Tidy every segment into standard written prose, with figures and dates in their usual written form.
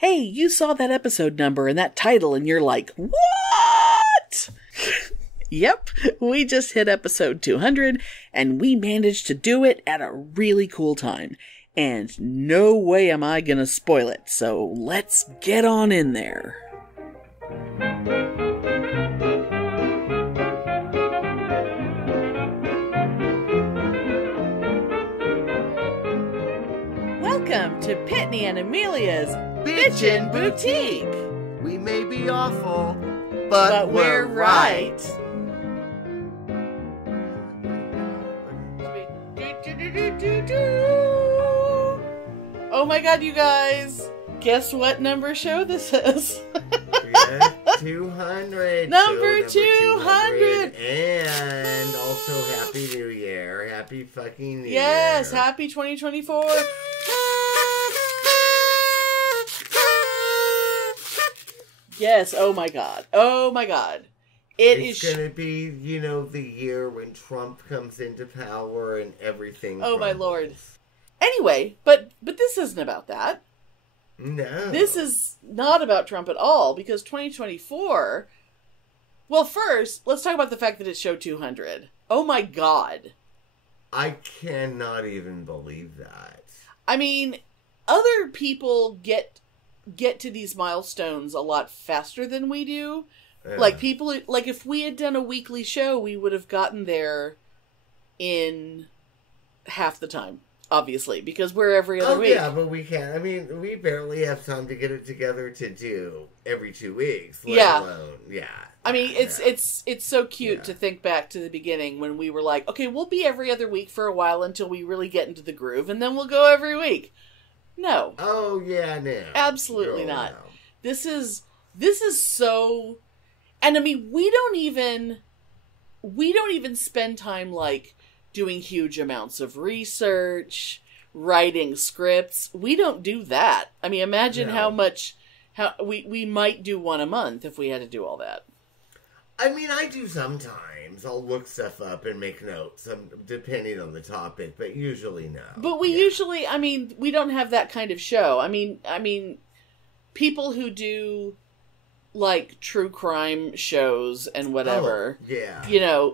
hey, you saw that episode number and that title and you're like, what? Yep, we just hit episode 200 and we managed to do it at a really cool time. And no way am I gonna spoil it, so let's get on in there. Welcome to Pitney and Amelia's Bitchen Boutique. We may be awful, but we're right. Oh my god, you guys! Guess what number show this is? Yeah, 200. Number 200! And also Happy New Year. Happy fucking New Year. Yes, happy 2024. Yes, oh my god. Oh my god. It's gonna be, the year when Trump comes into power and everything Oh crumbles. my lord. Anyway, but this isn't about that. No. This is not about Trump at all, because 2024... Well, first, let's talk about the fact that it's show 200. Oh my god. I cannot even believe that. I mean, other people get to these milestones a lot faster than we do. Yeah. Like if we had done a weekly show, we would have gotten there in half the time, obviously, because we're every other week. Yeah, but we can't. I mean, we barely have time to get it together to do every 2 weeks. Let Yeah. alone, yeah. I mean, it's so cute to think back to the beginning when we were like, okay, we'll be every other week for a while until we really get into the groove, and then we'll go every week. No. Oh, yeah, no. Absolutely not. No. This is so... And I mean, we don't even spend time, like, doing huge amounts of research, writing scripts. We don't do that. I mean, imagine how we might do one a month if we had to do all that. I mean, I do sometimes. I'll look stuff up and make notes, depending on the topic, but usually no. But we usually, I mean, we don't have that kind of show. I mean, people who do, like, true crime shows and whatever. Oh, yeah.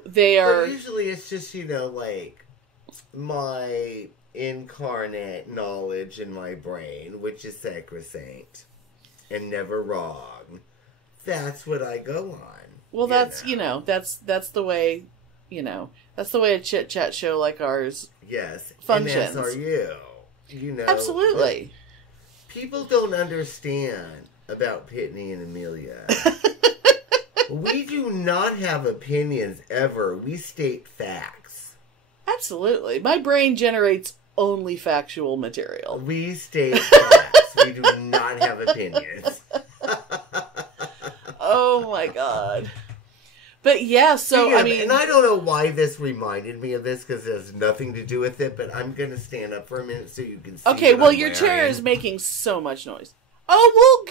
They are... But usually it's just, like, my incarnate knowledge in my brain, which is sacrosanct and never wrong. That's what I go on. Well, that's, that's the way, that's the way a chit-chat show like ours functions. And as are you. Absolutely. People don't understand about Pitney and Amelia. We do not have opinions ever. We state facts. Absolutely. My brain generates only factual material. We state facts. We do not have opinions. Oh my god. But yeah, so, I mean... And I don't know why this reminded me of this, because it has nothing to do with it, but I'm going to stand up for a minute so you can see Okay, well, I'm your wearing. chair is making so much noise. Oh, well,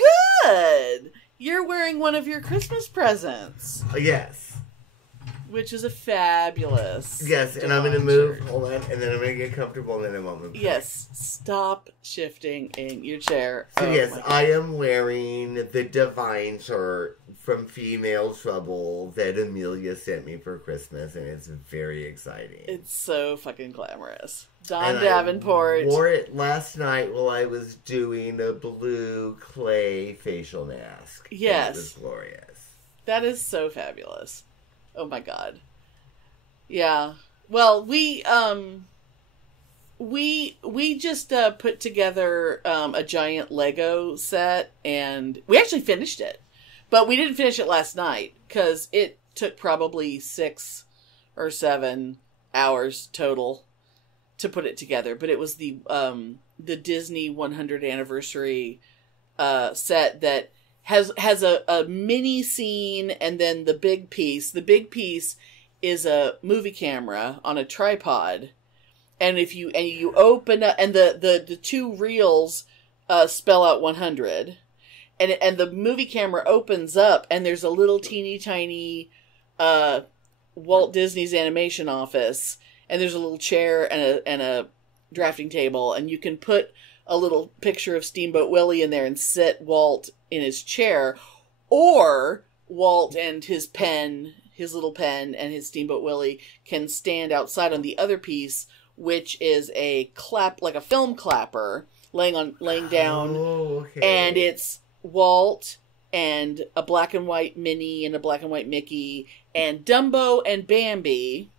good! You're wearing one of your Christmas presents. Yes. Which is a fabulous... Yes, and I'm going to move, hold on, and then I'm going to get comfortable, and then I won't move. Yes, stop shifting in your chair. So yes, I am wearing the Divine shirt from Female Trouble that Amelia sent me for Christmas, and it's very exciting. It's so fucking glamorous. Don Davenport. I wore it last night while I was doing a blue clay facial mask. Yes. It was glorious. That is so fabulous. Oh my god. Yeah. Well, we just put together a giant Lego set, and we actually finished it. But we didn't finish it last night, because it took probably 6 or 7 hours total to put it together. But it was the Disney 100th anniversary set that has a mini scene, and then the big piece. The big piece is a movie camera on a tripod, and if you open up, and the 2 reels spell out 100, and the movie camera opens up, and there's a little teeny tiny Walt Disney's animation office, and there's a little chair and a drafting table, and you can put a little picture of Steamboat Willie in there and sit Walt in his chair, or Walt and his little pen and his Steamboat Willie can stand outside on the other piece, which is a clap, like a film clapper, laying down, and it's Walt and a black and white Minnie and a black and white Mickey and Dumbo and Bambi,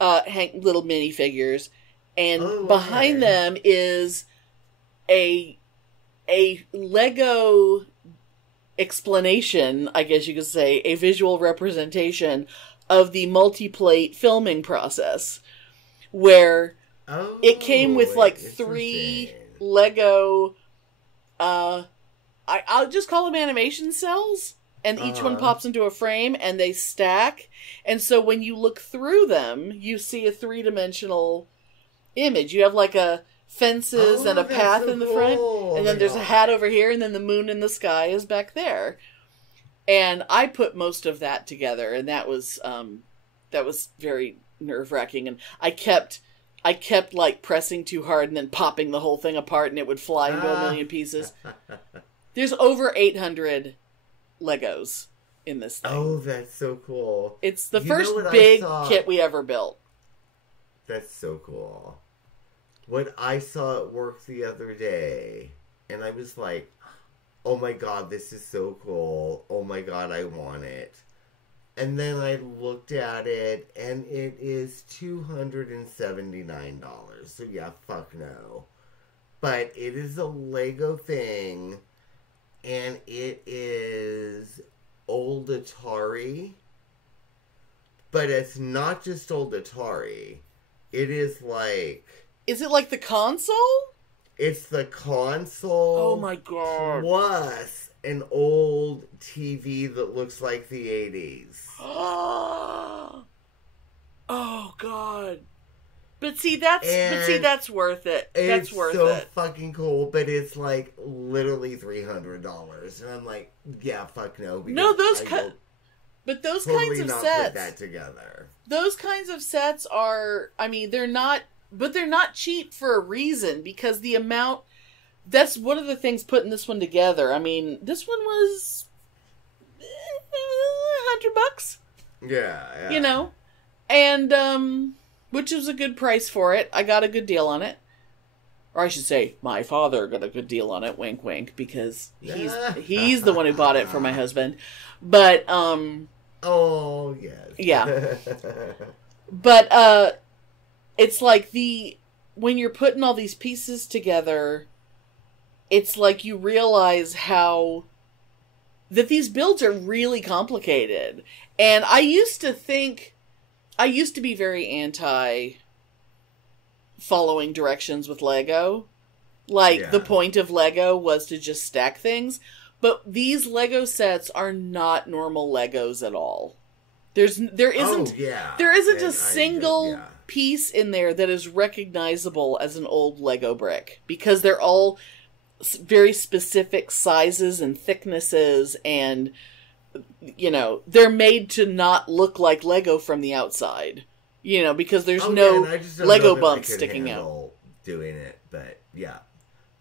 little mini figures, and behind them is a Lego explanation, I guess you could say, a visual representation of the multi-plate filming process, where it came with like 3 Lego, I'll just call them animation cells, and each one pops into a frame, and they stack, and so when you look through them, you see a 3-dimensional image. You have like a fences and a path in the front, and then there's a hat over here, and then the moon in the sky is back there. And I put most of that together, and that was very nerve-wracking, and I kept like pressing too hard and then popping the whole thing apart, and it would fly into a million pieces. There's over 800 Legos in this thing. Oh, that's so cool. It's the first big kit we ever built. That's so cool. What I saw at work the other day, and I was like, oh my god, this is so cool. Oh my god, I want it. And then I looked at it, and it is $279. So yeah, fuck no. But it is a Lego thing, and it is old Atari. But it's not just old Atari. It is like... Is it like the console? It's the console. Oh my god. Plus an old TV that looks like the 80s. Oh god. But see, that's worth it. That's worth it. It's so fucking cool, but it's like literally $300. And I'm like, yeah, fuck no. No, but those kinds of sets. Put that together. Those kinds of sets are, I mean, they're not cheap for a reason, because the amount, that's one of the things putting this one together. I mean, this one was $100. Yeah. You know? And, which was a good price for it. I got a good deal on it. Or I should say, my father got a good deal on it, wink wink, because he's the one who bought it for my husband. But, oh, yes. Yeah. But, it's like when you're putting all these pieces together, it's like you realize that these builds are really complicated. And I used to be very anti following directions with Lego. Like, the point of Lego was to just stack things. But these Lego sets are not normal Legos at all. There isn't a single piece in there that is recognizable as an old Lego brick, because they're all very specific sizes and thicknesses, and you know, they're made to not look like Lego from the outside, you know, because there's no Lego bumps sticking out doing it. But yeah,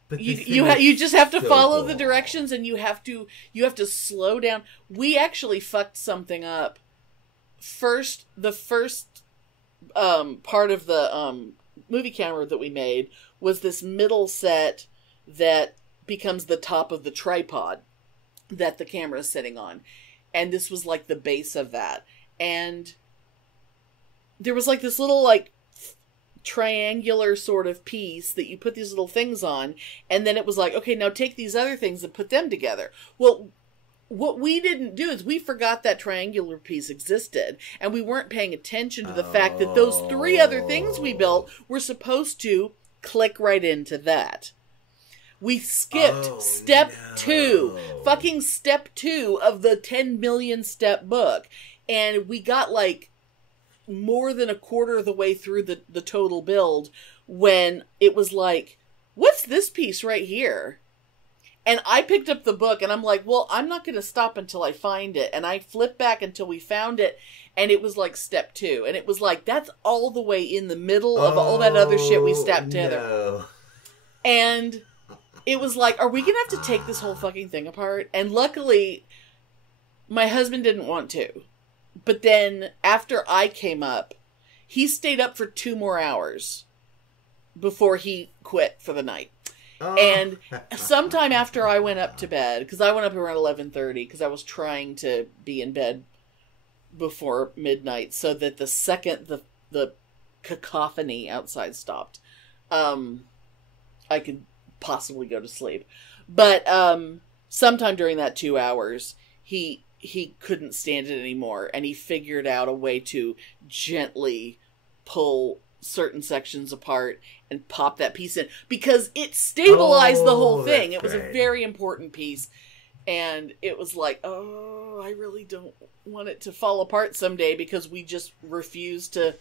but you just have to follow the directions, and you have to slow down. We actually fucked something up. The first part of the movie camera that we made was this middle set that becomes the top of the tripod that the camera is sitting on. And this was like the base of that. And there was like this little like triangular sort of piece that you put these little things on. And then it was like, okay, now take these other things and put them together. Well, what we didn't do is we forgot that triangular piece existed, and we weren't paying attention to the fact that those 3 other things we built were supposed to click right into that. We skipped step 2, fucking step 2 of the 10 million step book, and we got like more than a quarter of the way through the total build when it was like, what's this piece right here? And I picked up the book, and I'm like, well, I'm not going to stop until I find it. And I flipped back until we found it, and it was like step 2. And it was like, that's all the way in the middle of all that other shit we stepped together. No. And it was like, are we going to have to take this whole fucking thing apart? And luckily, my husband didn't want to. But then, after I came up, he stayed up for 2 more hours before he quit for the night. Oh. And sometime after I went up to bed, because I went up around 11:30, because I was trying to be in bed before midnight, so that the second the cacophony outside stopped, I could possibly go to sleep. But sometime during that 2 hours, he couldn't stand it anymore, and he figured out a way to gently pull certain sections apart and pop that piece in, because it stabilized the whole thing. It was a very important piece, and it was like, oh, I really don't want it to fall apart someday, because we just refuse to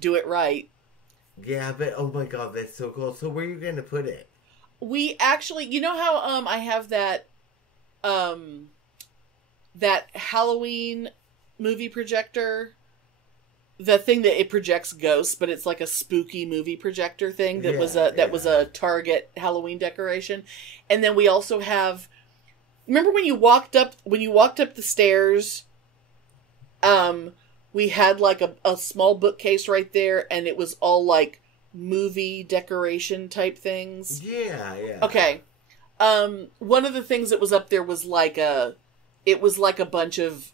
do it right. Yeah, but oh my god, that's so cool. So where are you going to put it? We actually, you know how I have that that Halloween movie projector, the thing that it projects ghosts, but it's like a spooky movie projector thing that was a Target Halloween decoration. And then we also have, remember when you walked up the stairs, we had like a small bookcase right there, and it was all like movie decoration type things. Yeah. Okay. One of the things that was up there was like a bunch of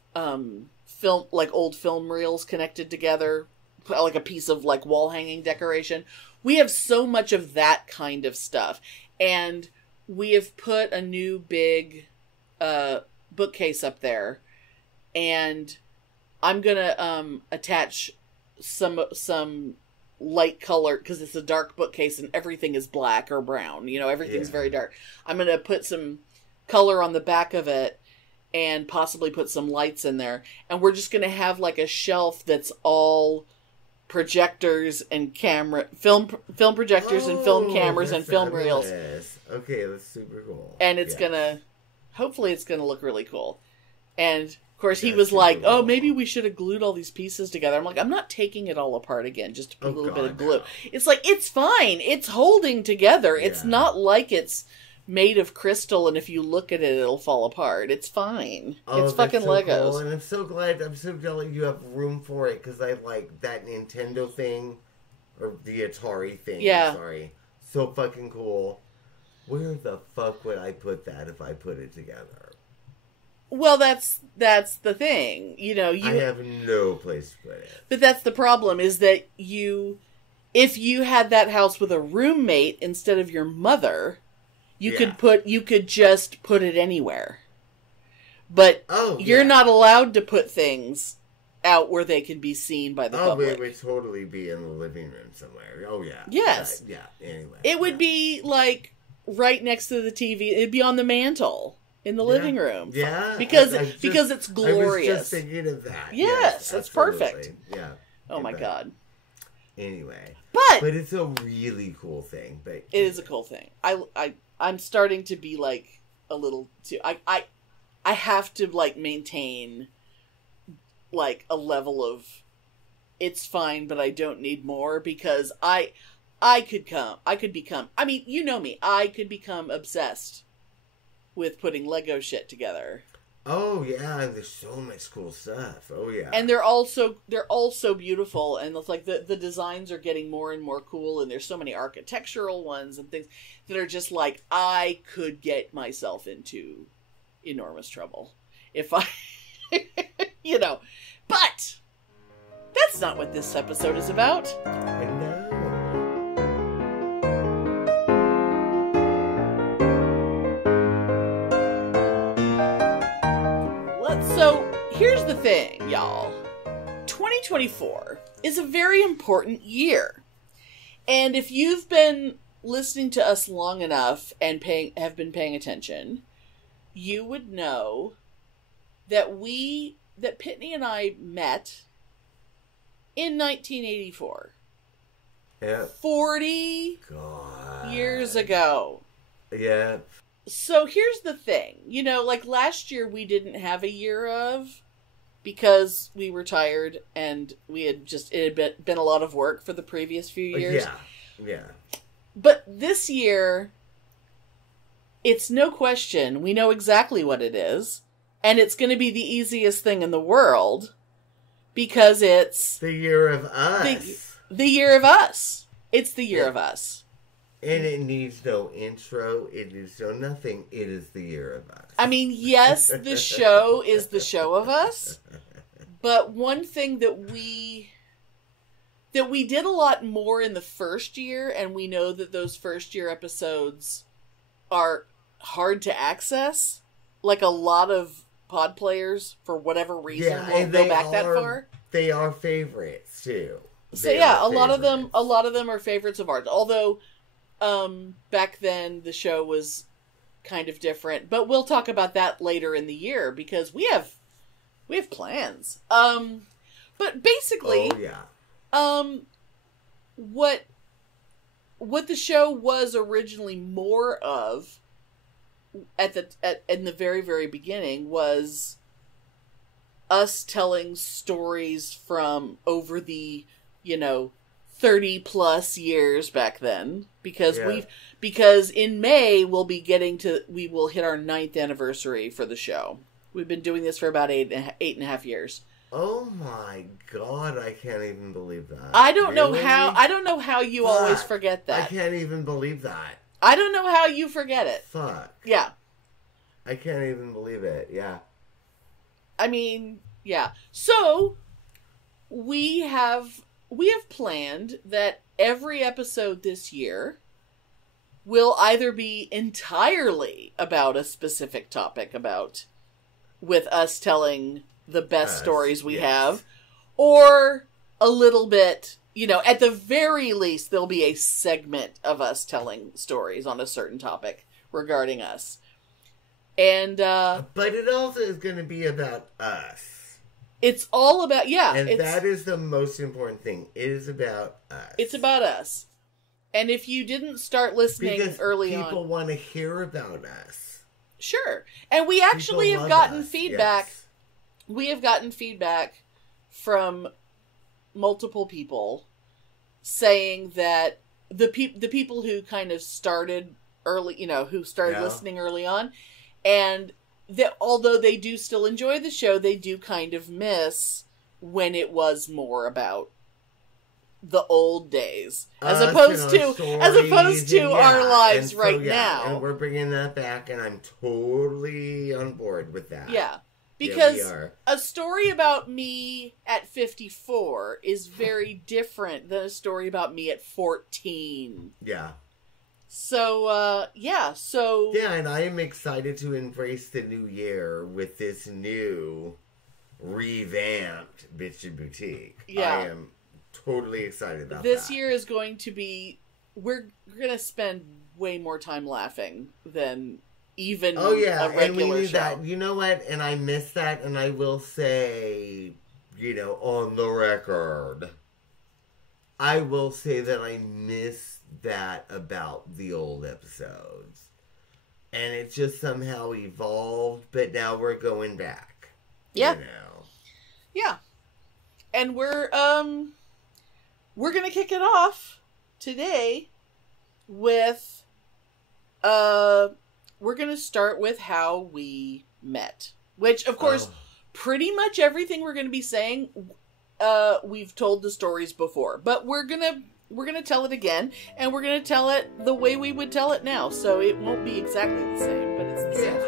film, like old film reels connected together, like a piece of like wall hanging decoration. We have so much of that kind of stuff, and we have put a new big bookcase up there, and I'm gonna attach some light color, because it's a dark bookcase and everything is black or brown. You know, everything's very dark. I'm gonna put some color on the back of it, and possibly put some lights in there. And we're just going to have like a shelf that's all projectors and film projectors and film cameras and film reels. Okay, that's super cool. And it's hopefully it's going to look really cool. And of course he was like, oh, maybe we should have glued all these pieces together. I'm like, I'm not taking it all apart again just to put a little bit of glue. No. It's like, it's fine. It's holding together. Yeah. It's not like it's made of crystal, and if you look at it, it'll fall apart. It's fine. It's fucking Legos. Cool. And I'm so glad you have room for it, because I like that Nintendo thing, or the Atari thing. Yeah. Sorry. So fucking cool. Where the fuck would I put that if I put it together? Well, that's the thing. You know, I have no place to put it. But that's the problem, is that if you had that house with a roommate instead of your mother, you could just put it anywhere. But you're not allowed to put things out where they can be seen by the public. It would totally be in the living room somewhere. Oh, yeah. Yes. Yeah, anyway. It would be, like, right next to the TV. It'd be on the mantle in the living room. Yeah. Because it's glorious. I was just thinking of that. Yes, that's perfect. Yeah. Oh, my God. Anyway. But it's a really cool thing. But it is a cool thing. I'm starting to be, like, a little too... I have to, like, maintain, like, a level of, it's fine, but I don't need more, because I could become... I mean, you know me. I could become obsessed with putting Lego shit together. Oh, yeah, there's so much cool stuff. Oh, yeah. And they're all so beautiful, and it's like the designs are getting more and more cool, and there's so many architectural ones and things that are just like, I could get myself into enormous trouble if I, you know. But that's not what this episode is about. I know. So, here's the thing, y'all. 2024 is a very important year. And if you've been listening to us long enough and have been paying attention, you would know that Pitney and I met in 1984. Yeah. 40 years ago. Yeah. So here's the thing, you know, like last year we didn't have a year of, because we were tired and it had been a lot of work for the previous few years. Yeah. But this year, it's no question. We know exactly what it is. And it's going to be the easiest thing in the world. Because it's... the year of us. The year of us. It's the year of us. And it needs no intro. It needs no nothing. It is the year of us. I mean, yes, the show is the show of us. But one thing that we did a lot more in the first year, and we know that those first year episodes are hard to access. Like a lot of pod players, for whatever reason, won't go back that far. They are favorites too. So yeah, a lot of them are favorites of ours. Although back then the show was kind of different, but we'll talk about that later in the year because we have plans. But basically, what the show was originally more of in the very, very beginning was us telling stories from over the 30 plus years back then, because because in May we will hit our 9th anniversary for the show. We've been doing this for about eight and a half years. Oh my God, I can't even believe that. I don't know how you always forget that. I can't even believe that. I don't know how you forget it. Fuck. Yeah. I can't even believe it. Yeah. I mean, yeah. So we have planned that every episode this year will either be entirely about a specific topic with us telling the best stories we have, or a little bit, at the very least, there'll be a segment of us telling stories on a certain topic regarding us. And, but it also is going to be about us. It's all about, and that is the most important thing. It is about us. It's about us. And if you didn't start listening early on... people want to hear about us. Sure. And we actually have gotten feedback. Yes. We have gotten feedback from multiple people saying that the people who kind of started early, who started listening early on, and that although they do still enjoy the show, they do kind of miss when it was more about the old days as opposed to our lives right now. And we're bringing that back, and I'm totally on board with that. Yeah. Because a story about me at 54 is very different than a story about me at 14. Yeah. So, yeah, and I am excited to embrace the new year with this new, revamped Bitchen Boutique. Yeah. I am totally excited about this year is going to be... We're going to spend way more time laughing than... even a regular and we need show. That. You know what? And I miss that, and I will say, on the record, I will say that I miss that about the old episodes. And it just somehow evolved, but now we're going back. Yeah. Yeah. And we're gonna kick it off today with, we're going to start with how we met. Which, of course, pretty much everything we're going to be saying, we've told the stories before. But we're going to tell it again, and we're going to tell it the way we would tell it now. So it won't be exactly the same, but it's the same.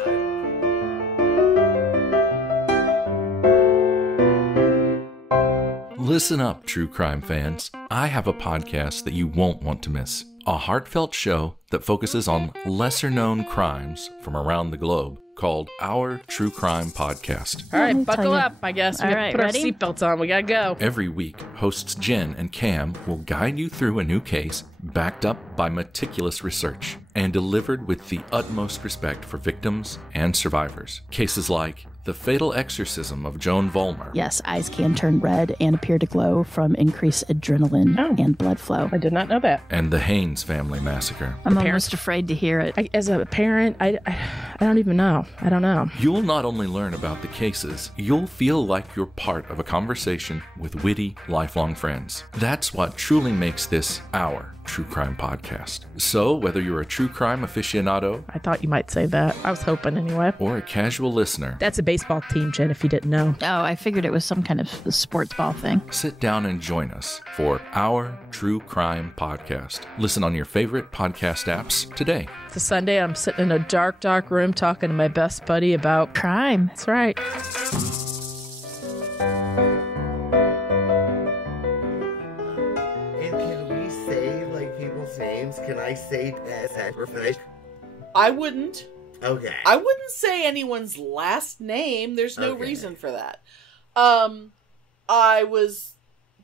Listen up, true crime fans. I have a podcast that you won't want to miss. A heartfelt show that focuses on lesser-known crimes from around the globe called Our True Crime Podcast. All right, buckle up, I guess. We gotta put our seatbelts on. We gotta go. Every week, hosts Jen and Cam will guide you through a new case backed up by meticulous research and delivered with the utmost respect for victims and survivors. Cases like The Fatal Exorcism of Joan Vollmer. Yes, eyes can turn red and appear to glow from increased adrenaline and blood flow. I did not know that. And the Haynes family massacre. I'm almost afraid to hear it. As a parent, I don't even know. I don't know. You'll not only learn about the cases, you'll feel like you're part of a conversation with witty, lifelong friends. That's what truly makes this our true crime podcast. So whether you're a true crime aficionado, I thought you might say that. I was hoping anyway. Or a casual listener. That's a baseball team, Jen, if you didn't know. Oh, I figured it was some kind of sports ball thing. Sit down and join us for our true crime podcast. Listen on your favorite podcast apps today. It's a Sunday. I'm sitting in a dark, dark room talking to my best buddy about crime. That's right. Names? Can I say that? I wouldn't. Okay. I wouldn't say anyone's last name. There's no reason for that. I was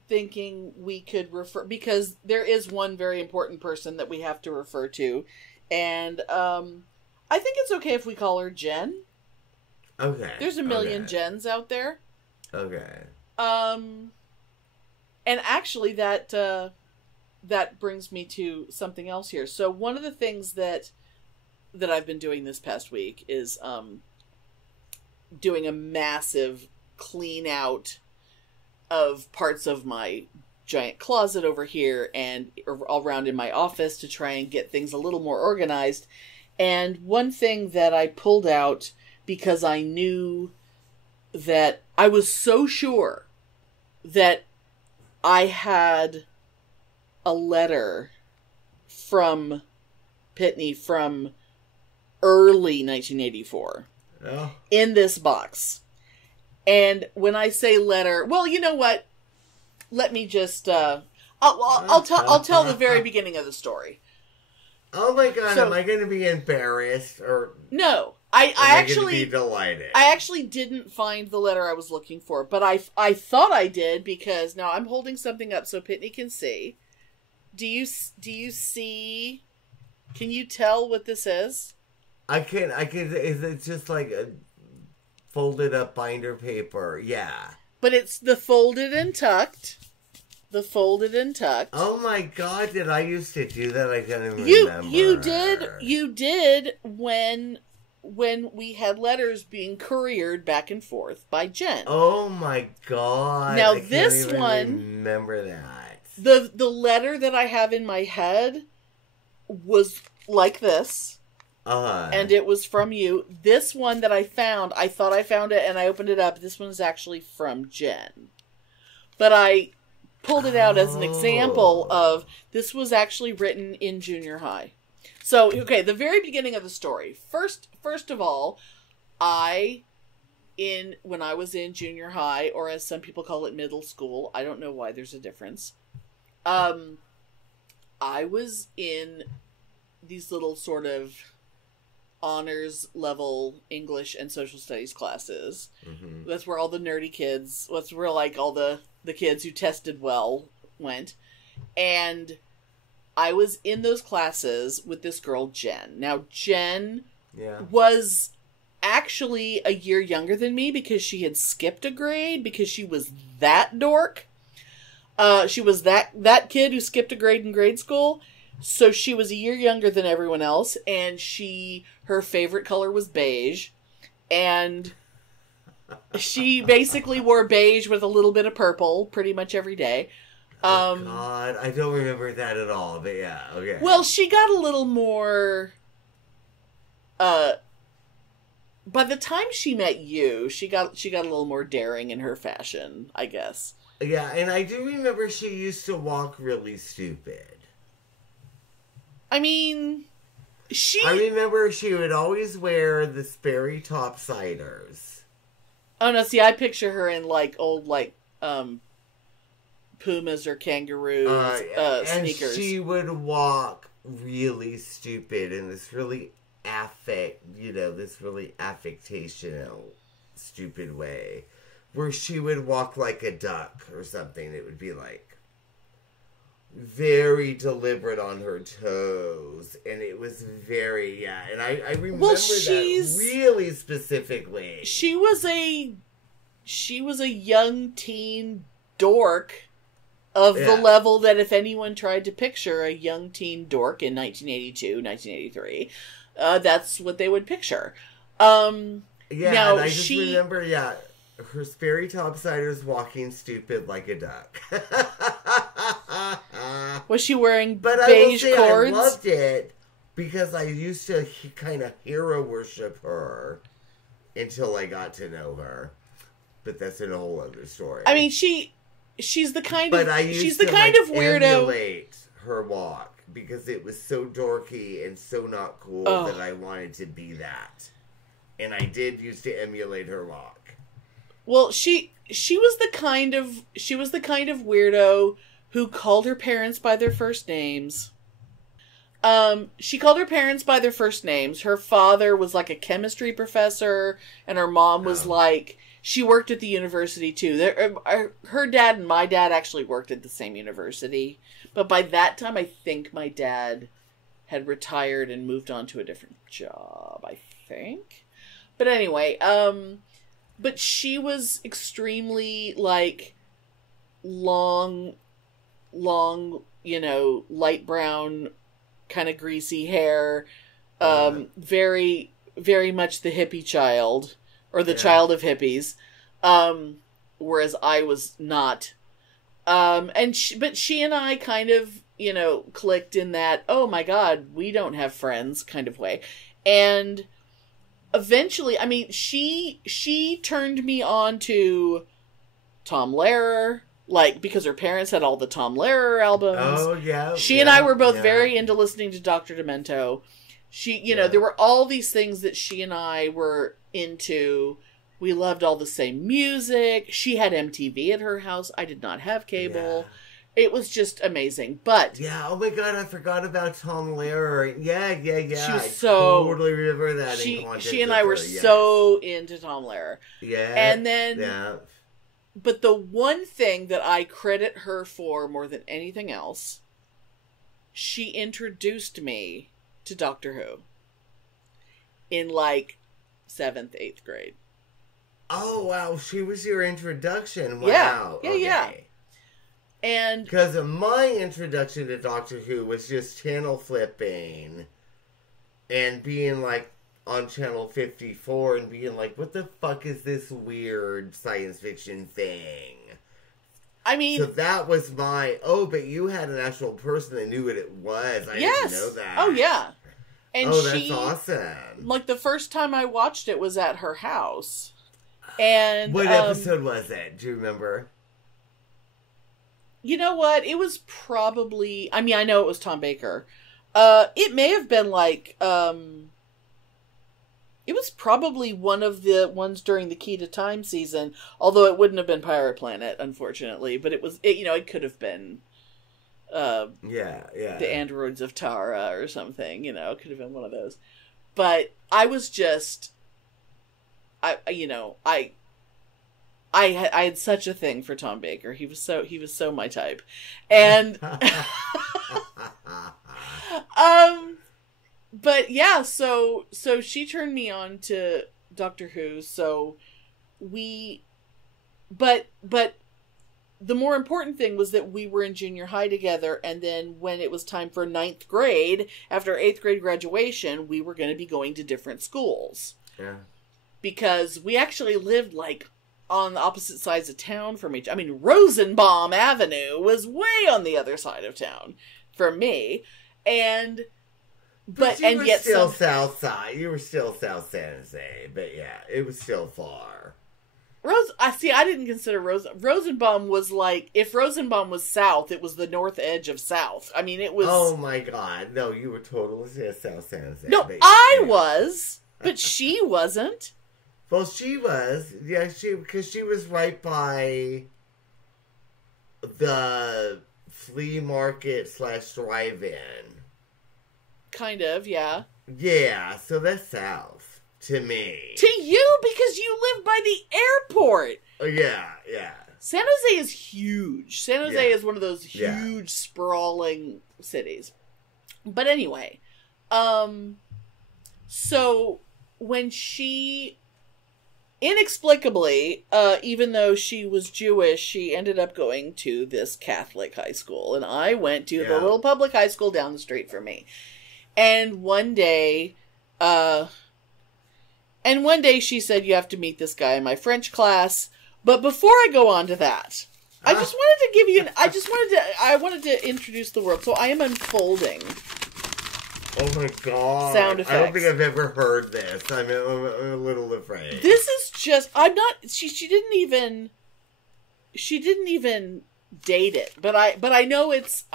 thinking we could refer, because there is one very important person that we have to refer to, and I think it's okay if we call her Jen. Okay. There's a million Jens out there. Okay. And actually that brings me to something else here. So one of the things that I've been doing this past week is doing a massive clean out of parts of my giant closet over here and all around in my office to try and get things a little more organized. And one thing that I pulled out, because I knew that I was so sure that I had a letter from Pitney from early 1984 in this box. And when I say letter, well, you know what? Let me just I'll tell the very beginning of the story. Oh my god, so, am I going to be embarrassed or no? I actually be delighted. I actually didn't find the letter I was looking for, but I thought I did, because now I'm holding something up so Pitney can see. Do you see? Can you tell what this is? I can. Is it just like a folded up binder paper? Yeah. But it's the folded and tucked. The folded and tucked. Oh my god! Did I used to do that? I can't even remember. You did when we had letters being couriered back and forth by Jen. Oh my god! Now I this can't even one. Remember that. The letter that I have in my head was like this, and it was from you. This one that I found, I thought I found it, and I opened it up. This one is actually from Jen, but I pulled it out as an example of this was actually written in junior high. So, okay, the very beginning of the story. First of all, when I was in junior high, or as some people call it, middle school, I don't know why there's a difference. I was in these little sort of honors level English and social studies classes. Mm-hmm. That's where all the nerdy kids, that's where like all the kids who tested well went. And I was in those classes with this girl, Jen. Now, Jen was actually a year younger than me because she had skipped a grade because she was that dork. She was that kid who skipped a grade in grade school. So she was a year younger than everyone else, and her favorite color was beige. And she basically wore beige with a little bit of purple pretty much every day. God, I don't remember that at all, but yeah, okay. Well, she got a little more, by the time she met you, she got a little more daring in her fashion, I guess. Yeah, and I do remember she used to walk really stupid. I mean, I remember she would always wear the Sperry topsiders. Oh no, see, I picture her in like old Pumas or kangaroo sneakers. And she would walk really stupid in this really affectational stupid way, where she would walk like a duck or something. It would be like, very deliberate on her toes, and it was very, and I remember that really specifically. She was a young teen dork of the level that if anyone tried to picture a young teen dork in 1982, 1983, that's what they would picture. Now, and I just remember, her Sperry topsiders walking stupid like a duck. Was she wearing but beige cords? I loved it because I used to kind of hero worship her until I got to know her. But that's a whole other story. I mean, she's the kind of weirdo. Emulate her walk because it was so dorky and so not cool that I wanted to be that, and I did used to emulate her walk. Well, she was the kind of weirdo who called her parents by their first names. She called her parents by their first names. Her father was like a chemistry professor, and her mom was like, she worked at the university too. Her dad and my dad actually worked at the same university, but by that time, I think my dad had retired and moved on to a different job. I think, but anyway, but she was extremely like long, light brown, kind of greasy hair, very, very much the hippie child, or the child of hippies, whereas I was not. But she and I kind of, clicked in that, oh my God, we don't have friends kind of way. And eventually, I mean, she turned me on to Tom Lehrer, like, because her parents had all the Tom Lehrer albums. Oh, yeah. She and I were both very into listening to Dr. Demento. There were all these things that she and I were into. We loved all the same music. She had MTV at her house. I did not have cable. Yeah. It was just amazing. But oh my God, I forgot about Tom Lehrer. Yeah. She was I totally remember that. She and I were so into Tom Lehrer. Yeah. And then, but the one thing that I credit her for more than anything else, she introduced me to Doctor Who in like 7th, 8th grade. Oh, wow. She was your introduction. Wow. Yeah. Okay. And because my introduction to Doctor Who was just channel flipping and being like on channel 54 and being like, what the fuck is this weird science fiction thing? I mean, so that was but you had an actual person that knew what it was. I didn't know that. Oh, yeah. And that's awesome. Like, the first time I watched it was at her house. And what episode was it? Do you remember? You know what? It was probably, I mean, I know it was Tom Baker. It may have been like, it was probably one of the ones during the Key to Time season, although it wouldn't have been Pirate Planet, unfortunately, but it could have been, the Androids of Tara or something, it could have been one of those. But I was just, I had such a thing for Tom Baker. He was so my type. And but yeah, so she turned me on to Doctor Who. So but the more important thing was that we were in junior high together, and then when it was time for 9th grade, after 8th grade graduation, we were going to be going to different schools. Yeah. Because we actually lived like on the opposite sides of town from each. I mean, Rosenbaum Avenue was way on the other side of town for me, but you were still South Side. You were still South San Jose, but yeah, it was still far. I didn't consider Rosenbaum was like, if Rosenbaum was south, it was the north edge of south. I mean, it was. Oh my God! No, you were totally South San Jose. No, I was, but she wasn't. Well, she was. Yeah, because she was right by the flea market / drive-in. Kind of, yeah. Yeah, so that's south to me. To you, because you live by the airport. Oh, yeah. San Jose is huge. San Jose is one of those huge, sprawling cities. But anyway, so when she inexplicably, even though she was Jewish, she ended up going to this Catholic high school, and I went to the little public high school down the street from me. And one day she said, you have to meet this guy in my French class. But before I go on to that, I just wanted to give you I wanted to introduce the world. So I am unfolding. Oh my god. Sound effects. I don't think I've ever heard this. I'm a little afraid. This is just, I'm not, she didn't even date it. But I know it's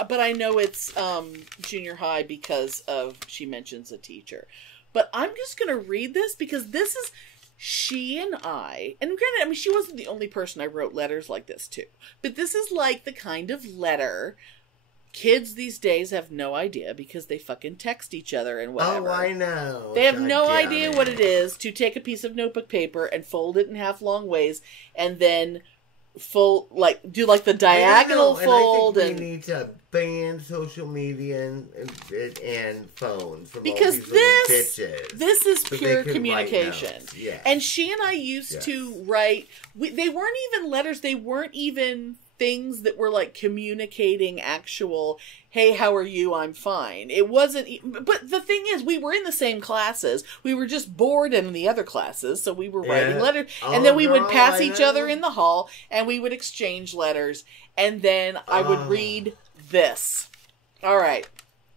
junior high because of, she mentions a teacher. But I'm just going to read this because this is, she and I, and granted, I mean, she wasn't the only person I wrote letters like this to, but this is like the kind of letter kids these days have no idea because they fucking text each other and whatever. Oh, I know. They have no idea what it is to take a piece of notebook paper and fold it in half long ways and then do the diagonal fold. And I think we need to ban social media and phones from because all these little bitches. This is pure communication. Yeah. And she and I used to write. They weren't even letters. They weren't even things that were like communicating actual, hey, how are you? I'm fine. It wasn't, but the thing is, we were in the same classes. We were just bored in the other classes, so we were writing letters. And then we would pass each other in the hall, and we would exchange letters. And then I would read this. All right.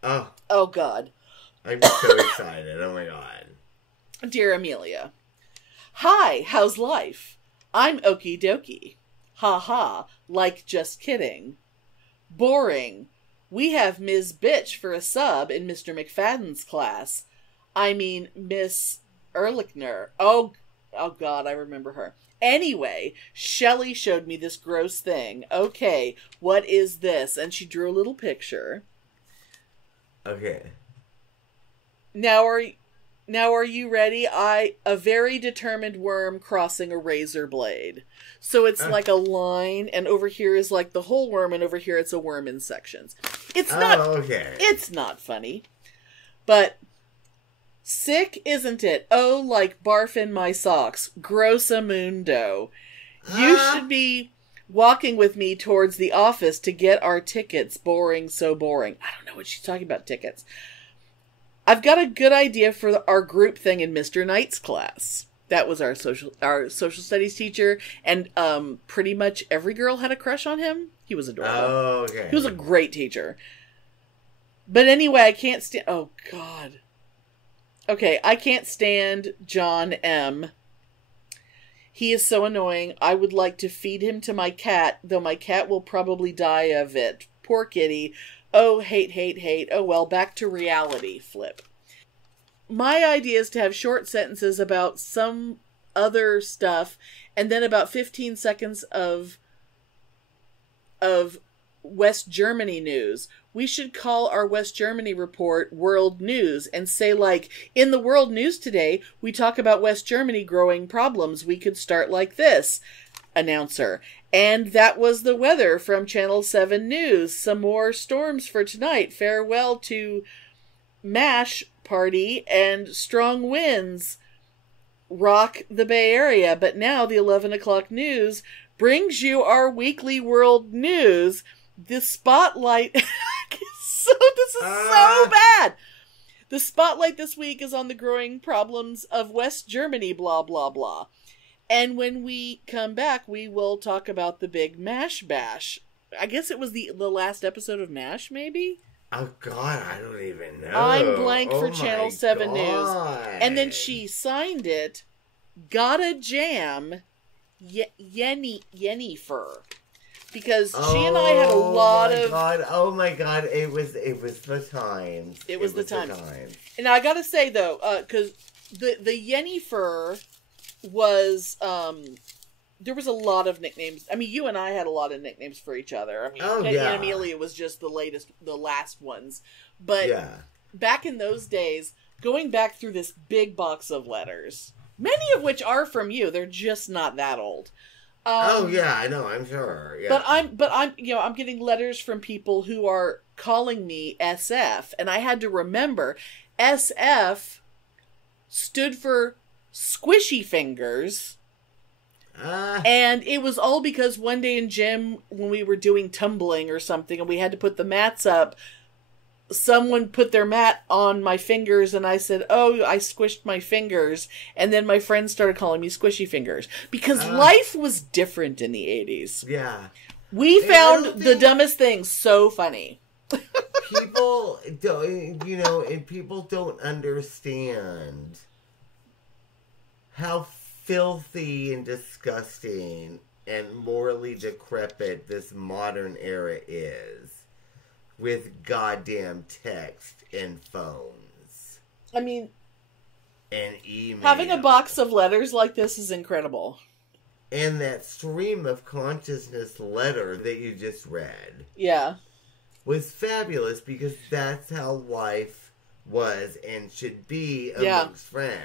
Oh, God. I'm so excited. Oh, my God. Dear Amelia, hi, how's life? I'm okie dokie. Ha ha, like just kidding. Boring. We have Ms. Bitch for a sub in Mr. McFadden's class. I mean, Miss Ehrlichner. Oh God, I remember her. Anyway, Shelley showed me this gross thing. Okay, what is this? And she drew a little picture. Okay. Now are you ready? A very determined worm crossing a razor blade. So it's like a line, and over here is like the whole worm, and over here it's a worm in sections. It's not funny. But sick, isn't it? Oh, like barf in my socks. Grossamundo. You should be walking with me towards the office to get our tickets. Boring, so boring. I don't know what she's talking about, tickets. I've got a good idea for our group thing in Mr. Knight's class. That was our social studies teacher, and pretty much every girl had a crush on him. He was adorable. Oh, okay. He was a great teacher. But anyway, I can't stand... Oh, God. Okay, I can't stand John M. He is so annoying. I would like to feed him to my cat, though my cat will probably die of it. Poor kitty. Oh, hate, hate, hate. Oh, well, back to reality. Flip. My idea is to have short sentences about some other stuff, and then about 15 seconds of West Germany news. We should call our West Germany report World News and say, like, in the World News today, we talk about West Germany growing problems. We could start like this. Announcer. And that was the weather from Channel 7 News. Some more storms for tonight. Farewell to MASH party and strong winds rock the Bay Area. But now the 11 o'clock news brings you our weekly world news. The spotlight... This is so bad. The spotlight this week is on the growing problems of West Germany, blah, blah, blah. And when we come back, we will talk about the big MASH bash. I guess it was the last episode of MASH, maybe? Oh, God, I don't even know. I'm blank for Channel 7 News. And then she signed it, Gotta Jam, Yennefer. Because she and I had a lot of... Oh, my God. It was the times. It was the times. And I gotta say, though, because the Yennefer was... there was a lot of nicknames. I mean, you and I had a lot of nicknames for each other. I mean, Pitney and Amelia was just the last ones. But back in those days, going back through this big box of letters, many of which are from you, they're just not that old. Oh yeah, I know. I'm sure. Yeah. But I'm I'm getting letters from people who are calling me SF, and I had to remember SF stood for squishy fingers. And it was all because one day in gym, when we were doing tumbling or something, and we had to put the mats up, someone put their mat on my fingers, and I said, oh, I squished my fingers. And then my friends started calling me squishy fingers. Because life was different in the 80s. Yeah. We found the dumbest things so funny. People don't, and people don't understand how filthy and disgusting and morally decrepit this modern era is with goddamn text and phones. I mean, and email. Having a box of letters like this is incredible. And that stream of consciousness letter that you just read. Yeah. Was fabulous because that's how life was and should be amongst friends.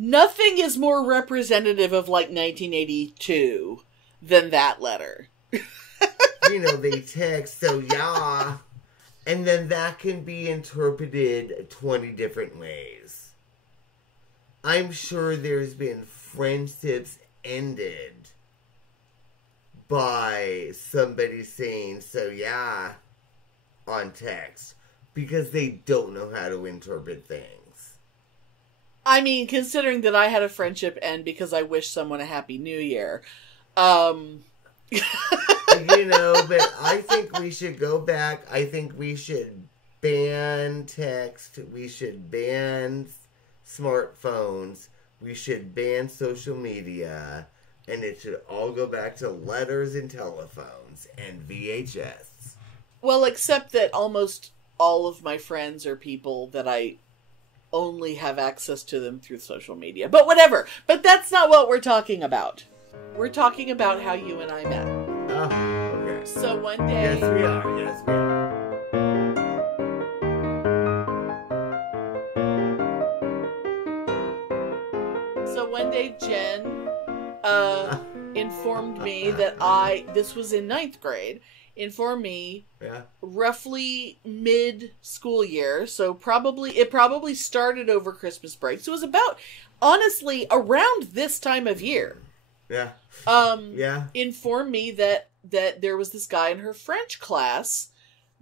Nothing is more representative of, 1982 than that letter. They text, so yeah. And then that can be interpreted 20 different ways. I'm sure there's been friendships ended by somebody saying, so yeah, on text. Because they don't know how to interpret things. I mean, considering that I had a friendship end because I wished someone a Happy New Year. But I think we should go back. I think we should ban text. We should ban smartphones. We should ban social media. And it should all go back to letters and telephones and VHS. Well, except that almost all of my friends are people that I only have access to them through social media. But whatever. But that's not what we're talking about. We're talking about how you and I met. Oh, okay. So one day... Yes, we are. Yes, we are. So one day Jen informed me that this was in 9th grade, informed me roughly mid-school year, so it probably started over Christmas break. So it was about, honestly, around this time of year. Yeah. Informed me that there was this guy in her French class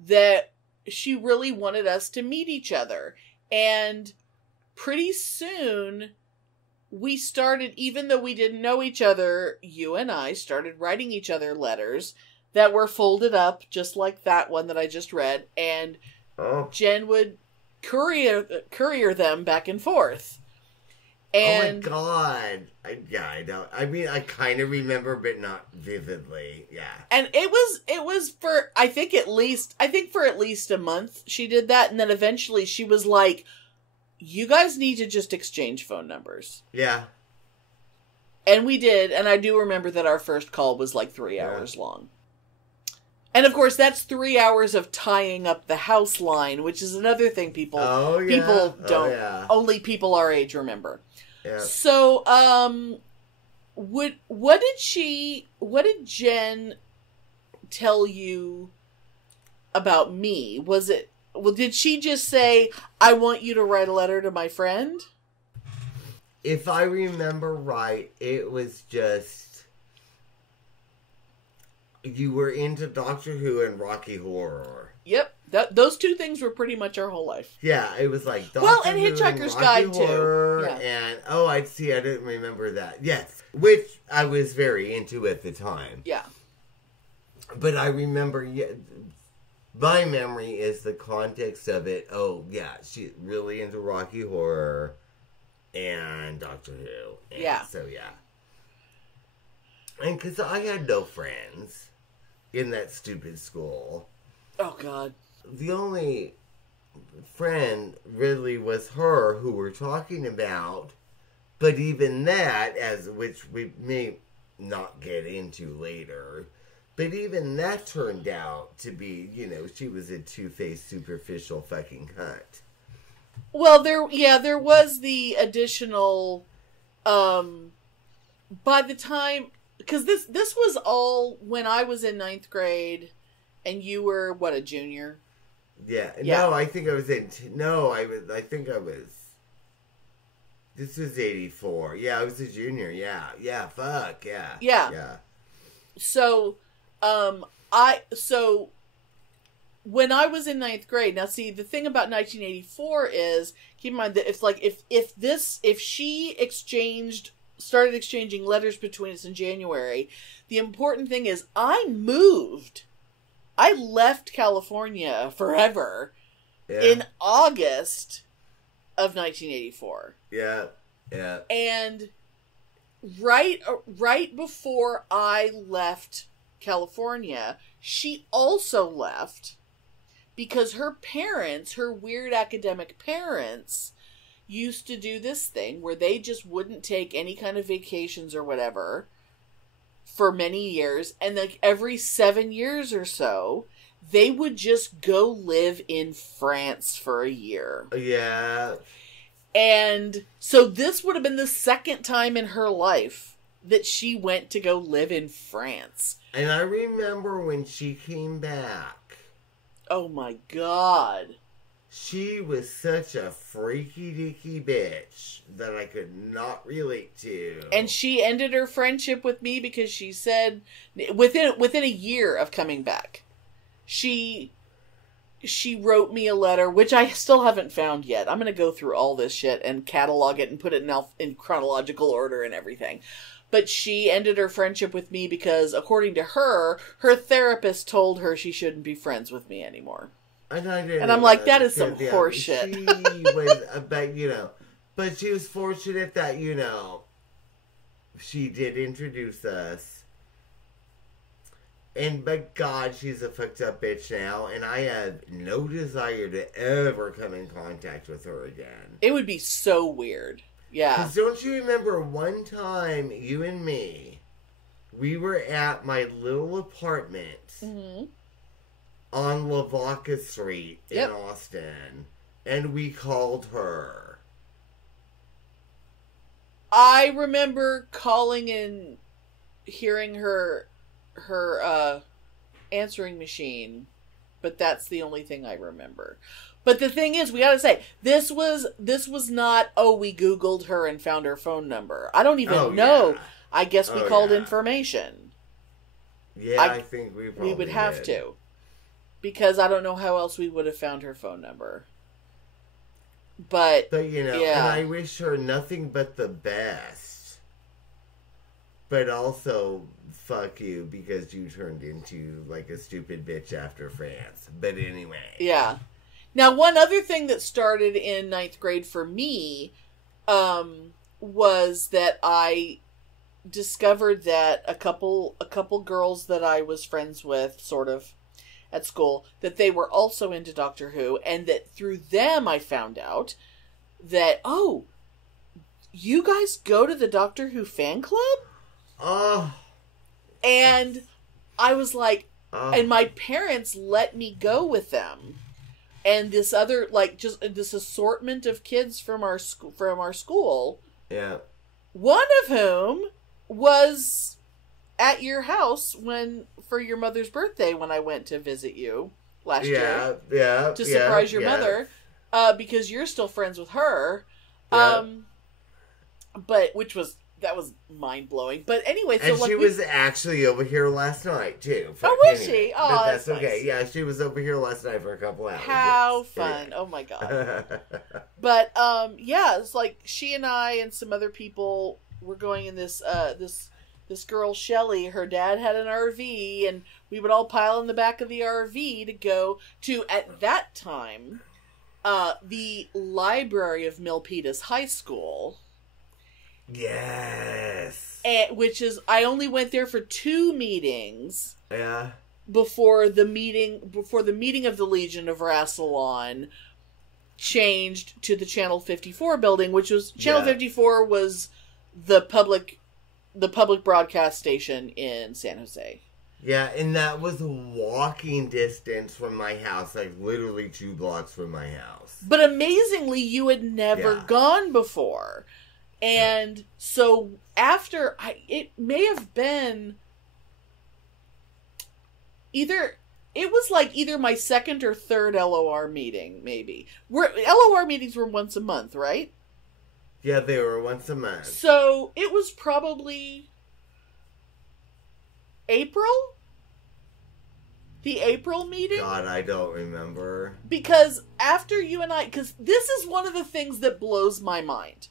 that she really wanted us to meet each other. And pretty soon we started, even though we didn't know each other, you and I started writing each other letters that were folded up just like that one that I just read, and Jen would courier them back and forth. And oh my god! I don't. I mean, I kind of remember, but not vividly. Yeah. And it was for I think for at least a month she did that, and then eventually she was like, "You guys need to just exchange phone numbers." Yeah. And we did, and I do remember that our first call was 3 hours long. And of course, that's 3 hours of tying up the house line, which is another thing people don't, only people our age remember. Yeah. So, what did Jen tell you about me? Did she just say, I want you to write a letter to my friend? If I remember right, it was just, you were into Doctor Who and Rocky Horror. Yep. Those two things were pretty much our whole life. Yeah, it was like Doctor and Who Hitchhiker's and Guide Rocky Horror, too. Yeah. And I didn't remember that. Yes, which I was very into at the time. Yeah. But I remember, my memory is the context of it. Oh yeah, she's really into Rocky Horror and Doctor Who. And so yeah. And because I had no friends in that stupid school. Oh God. The only friend really was her who we're talking about, but even that, which we may not get into later, but even that turned out to be, she was a two-faced, superficial fucking cunt. Well, there was the additional, by the time because this was all when I was in 9th grade, and you were what, a junior? Yeah. No, I think I was in. I think I was. This was 84. Yeah, I was a junior. Yeah. Fuck. Yeah. So, when I was in 9th grade, now see, the thing about 1984 is, keep in mind that it's like, if she started exchanging letters between us in January, the important thing is I left California forever in August of 1984. Yeah. And right before I left California, she also left because her parents, her weird academic parents, used to do this thing where they just wouldn't take any kind of vacations or whatever for many years, and like every 7 years or so, they would just go live in France for a year. Yeah. And so this would have been the second time in her life that she went to go live in France. And I remember when she came back. Oh my God. She was such a freaky deaky bitch that I could not relate to. And she ended her friendship with me because she said, within a year of coming back, she wrote me a letter, which I still haven't found yet. I'm going to go through all this shit and catalog it and put it in chronological order and everything. But she ended her friendship with me because, according to her, her therapist told her she shouldn't be friends with me anymore. And I'm like, that is some horse shit. She was, but she was fortunate that, she did introduce us. But God, she's a fucked up bitch now, and I have no desire to ever come in contact with her again. It would be so weird. Yeah. Because don't you remember one time, you and me, we were at my little apartment on Lavaca Street in Austin, and we called her. I remember calling and hearing her answering machine, but that's the only thing I remember. But the thing is, we gotta say, this was not, we Googled her and found her phone number. I don't even know. Yeah. I guess we called information. Yeah, I think we would have to. Because I don't know how else we would have found her phone number. But and I wish her nothing but the best. But also, fuck you, because you turned into, like, a stupid bitch after France. But anyway. Yeah. Now, one other thing that started in 9th grade for me was that I discovered that a couple girls that I was friends with, sort of, at school, that they were also into Doctor Who, and that through them I found out that, you guys go to the Doctor Who fan club? And I was like, and my parents let me go with them. And this other, just this assortment of kids from our school. Yeah. One of whom was at your house for your mother's birthday when I went to visit you last year. Yeah. To surprise your mother, because you're still friends with her. Yeah. That was mind-blowing. But anyway, so... And she was actually over here last night, too. Was she? Oh, but that's nice. Okay. Yeah, she was over here last night for a couple hours. How fun. Oh, my God. But, it's like she and I and some other people were going in this girl, Shelley. Her dad had an RV, and we would all pile in the back of the RV to go to, at that time, the library of Milpitas High School. Yes. Which is, I only went there for 2 meetings. Yeah. Before the meeting of the Legion of Rassilon changed to the Channel 54 building, which was, Channel 54 was the public broadcast station in San Jose. Yeah, and that was walking distance from my house, like literally 2 blocks from my house. But amazingly, you had never gone before. And so after, it may have been either my second or third LOR meeting, maybe. LOR meetings were once a month, right? Yeah, they were once a month. So it was probably April? The April meeting? God, I don't remember. Because after you and I, because this is one of the things that blows my mind.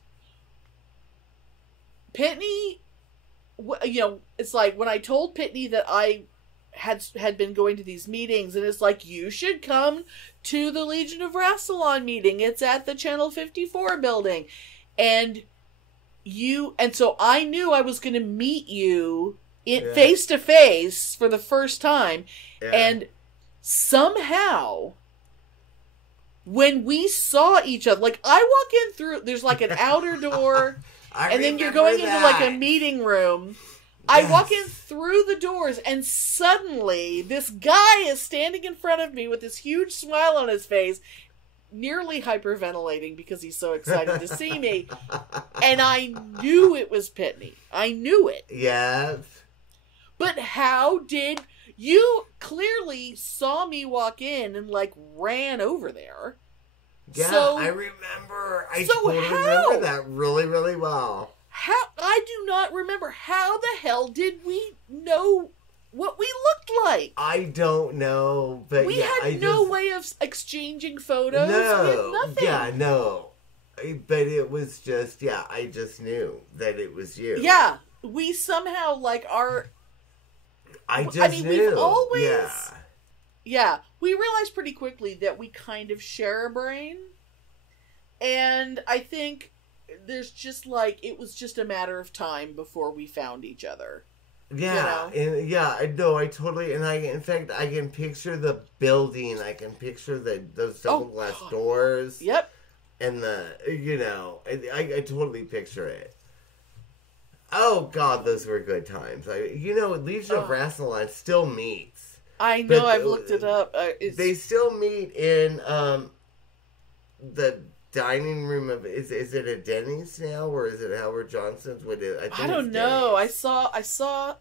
Pitney, it's like when I told Pitney that I had been going to these meetings, and it's like, you should come to the Legion of Rassilon meeting. It's at the Channel 54 building. And so I knew I was going to meet you face to face for the first time. Yeah. And somehow, when we saw each other, like, I walk in through, there's like an outer door, and then you're going into like a meeting room. Yes. I walk in through the doors, and suddenly this guy is standing in front of me with this huge smile on his face, nearly hyperventilating because he's so excited to see me. And I knew it was Pitney. I knew it. Yes. But how did you clearly saw me walk in and like ran over there? Yeah, so, I remember. I totally remember that really, really well. I do not remember. How the hell did we know what we looked like? I don't know, but we had no way of exchanging photos. No, we had nothing. Yeah, no. But it was just, I just knew that it was you. Yeah, we somehow knew. We've always, we realized pretty quickly that we kind of share a brain, and I think there's just it was just a matter of time before we found each other. Yeah, I totally, and in fact, I can picture the building, I can picture those double glass doors. Yep. And I totally picture it. Oh God, those were good times. Legion of Rassilon still meets. I know, I've looked it up. They still meet in the dining room of is it a Denny's now, or is it Howard Johnson's? I don't know. I saw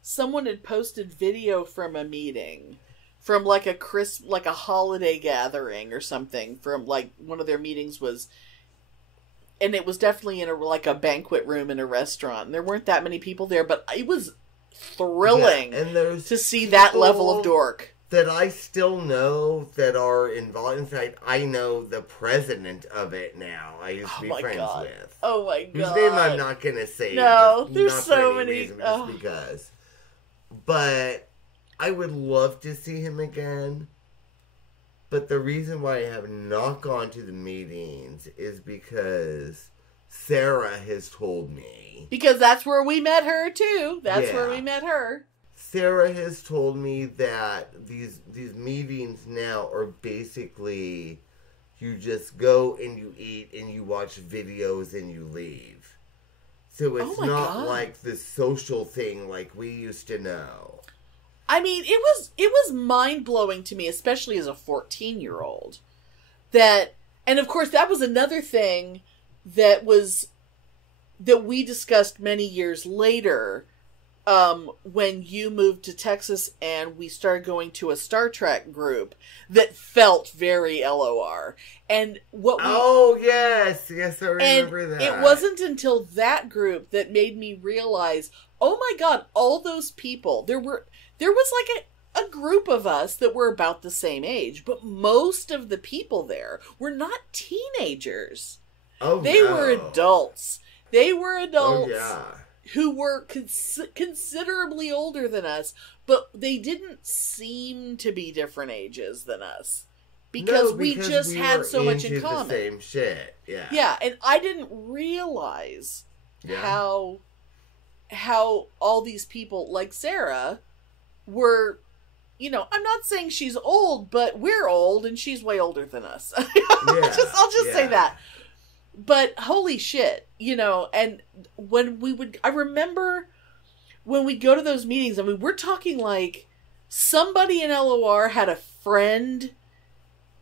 someone had posted video from a meeting, from like a holiday gathering or something, from like one of their meetings was, and it was definitely in a banquet room in a restaurant. And there weren't that many people there, but it was thrilling to see that level of dork. That I still know that are involved. In fact, I know the president of it now. I used to be friends with. Oh my God. Whose name I'm not going to say. No, there's so many. Just because. But I would love to see him again. But the reason why I have not gone to the meetings is because Sarah has told me. Because that's where we met her too. That's where we met her. Sarah has told me that these meetings now are basically you just go and you eat and you watch videos and you leave. So it's not like the social thing like we used to know. I mean, it was mind-blowing to me, especially as a 14-year-old. And of course that was another thing that we discussed many years later. When you moved to Texas and we started going to a Star Trek group that felt very LOR. And yes, I remember that. It wasn't until that group that made me realize, oh my God, all those people, there was like a group of us that were about the same age, but most of the people there were not teenagers. They were adults. They were adults. Oh, yeah. Who were considerably older than us, but they didn't seem to be different ages than us. Because we just had so much in common. The same shit, yeah. Yeah, and I didn't realize how all these people, like Sarah, were, I'm not saying she's old, but we're old and she's way older than us. I'll just say that. But holy shit, and I remember when we go to those meetings, I mean, we're talking like somebody in LOR had a friend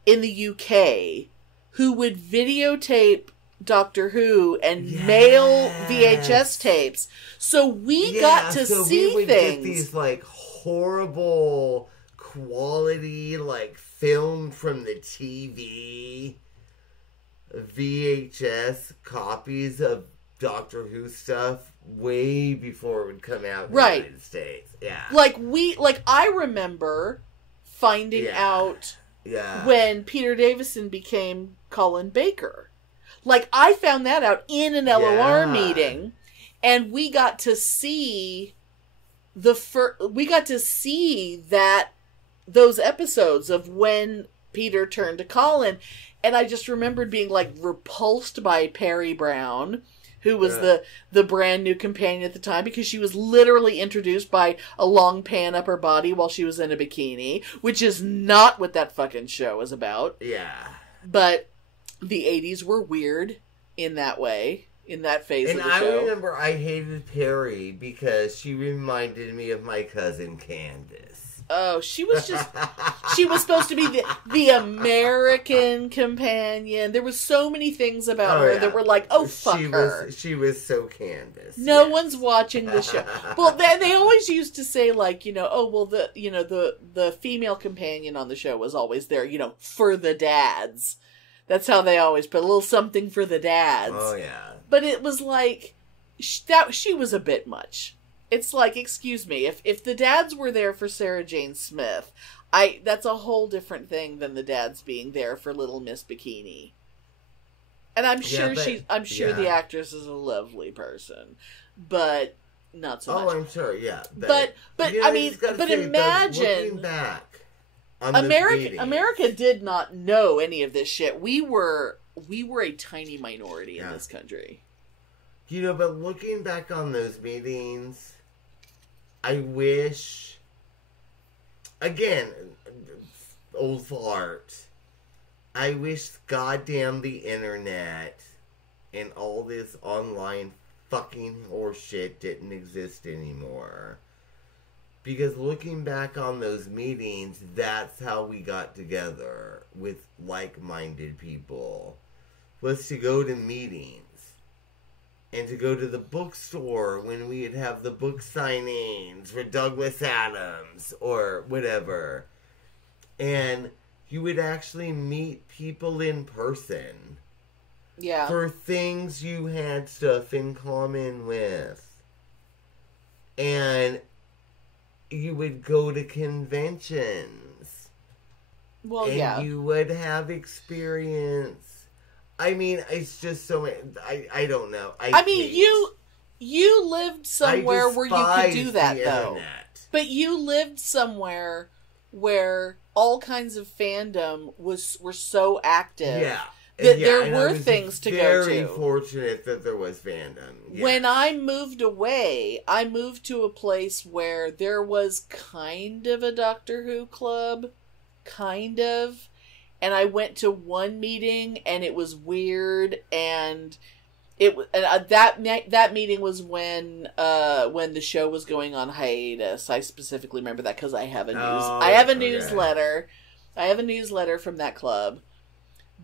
in the UK who would videotape Doctor Who and mail VHS tapes. So we got to see we would things. Get these, like, horrible quality, like, film from the TV VHS copies of Doctor Who stuff way before it would come out in the United States. Yeah. Like, I remember finding out when Peter Davison became Colin Baker. Like, I found that out in an LOR meeting, and we got to see those episodes of when Peter turned to Colin, and I just remembered being, like, repulsed by Perry Brown, who was the brand new companion at the time, because she was literally introduced by a long pan up her body while she was in a bikini, which is not what that fucking show is about. Yeah. But the 80s were weird in that way, in that phase of the show. And I remember I hated Perry because she reminded me of my cousin Candace. Oh, she was supposed to be the American companion. There was so many things about her that were like, fuck her. She was so Candace. No one's watching the show. Well, they always used to say, like, the female companion on the show was always there, for the dads. That's how they always put a little something for the dads. Oh, yeah. But it was like, she was a bit much. It's like, excuse me, if the dads were there for Sarah Jane Smith, that's a whole different thing than the dads being there for Little Miss Bikini. And I'm sure the actress is a lovely person, but not so much. Oh, I'm sure, yeah. But imagine, looking back, America did not know any of this shit. We were a tiny minority in this country. But looking back on those meetings, I wish, again, old fart, I wish goddamn the internet and all this online fucking horseshit didn't exist anymore. Because looking back on those meetings, that's how we got together with like-minded people. Was to go to meetings. And to go to the bookstore when we'd have the book signings for Douglas Adams or whatever. And you would actually meet people in person. Yeah. For things you had stuff in common with. And you would go to conventions. Well, and you would have experience. I mean, it's just so... I don't know. You lived somewhere where you could do that, though. Internet. But you lived somewhere where all kinds of fandom were so active. Yeah. That there were things to go to. Very fortunate that there was fandom. Yes. When I moved away, I moved to a place where there was kind of a Doctor Who club. Kind of. And I went to one meeting, and it was weird, and that meeting was when the show was going on hiatus. I specifically remember that because I have a newsletter. I have a newsletter from that club.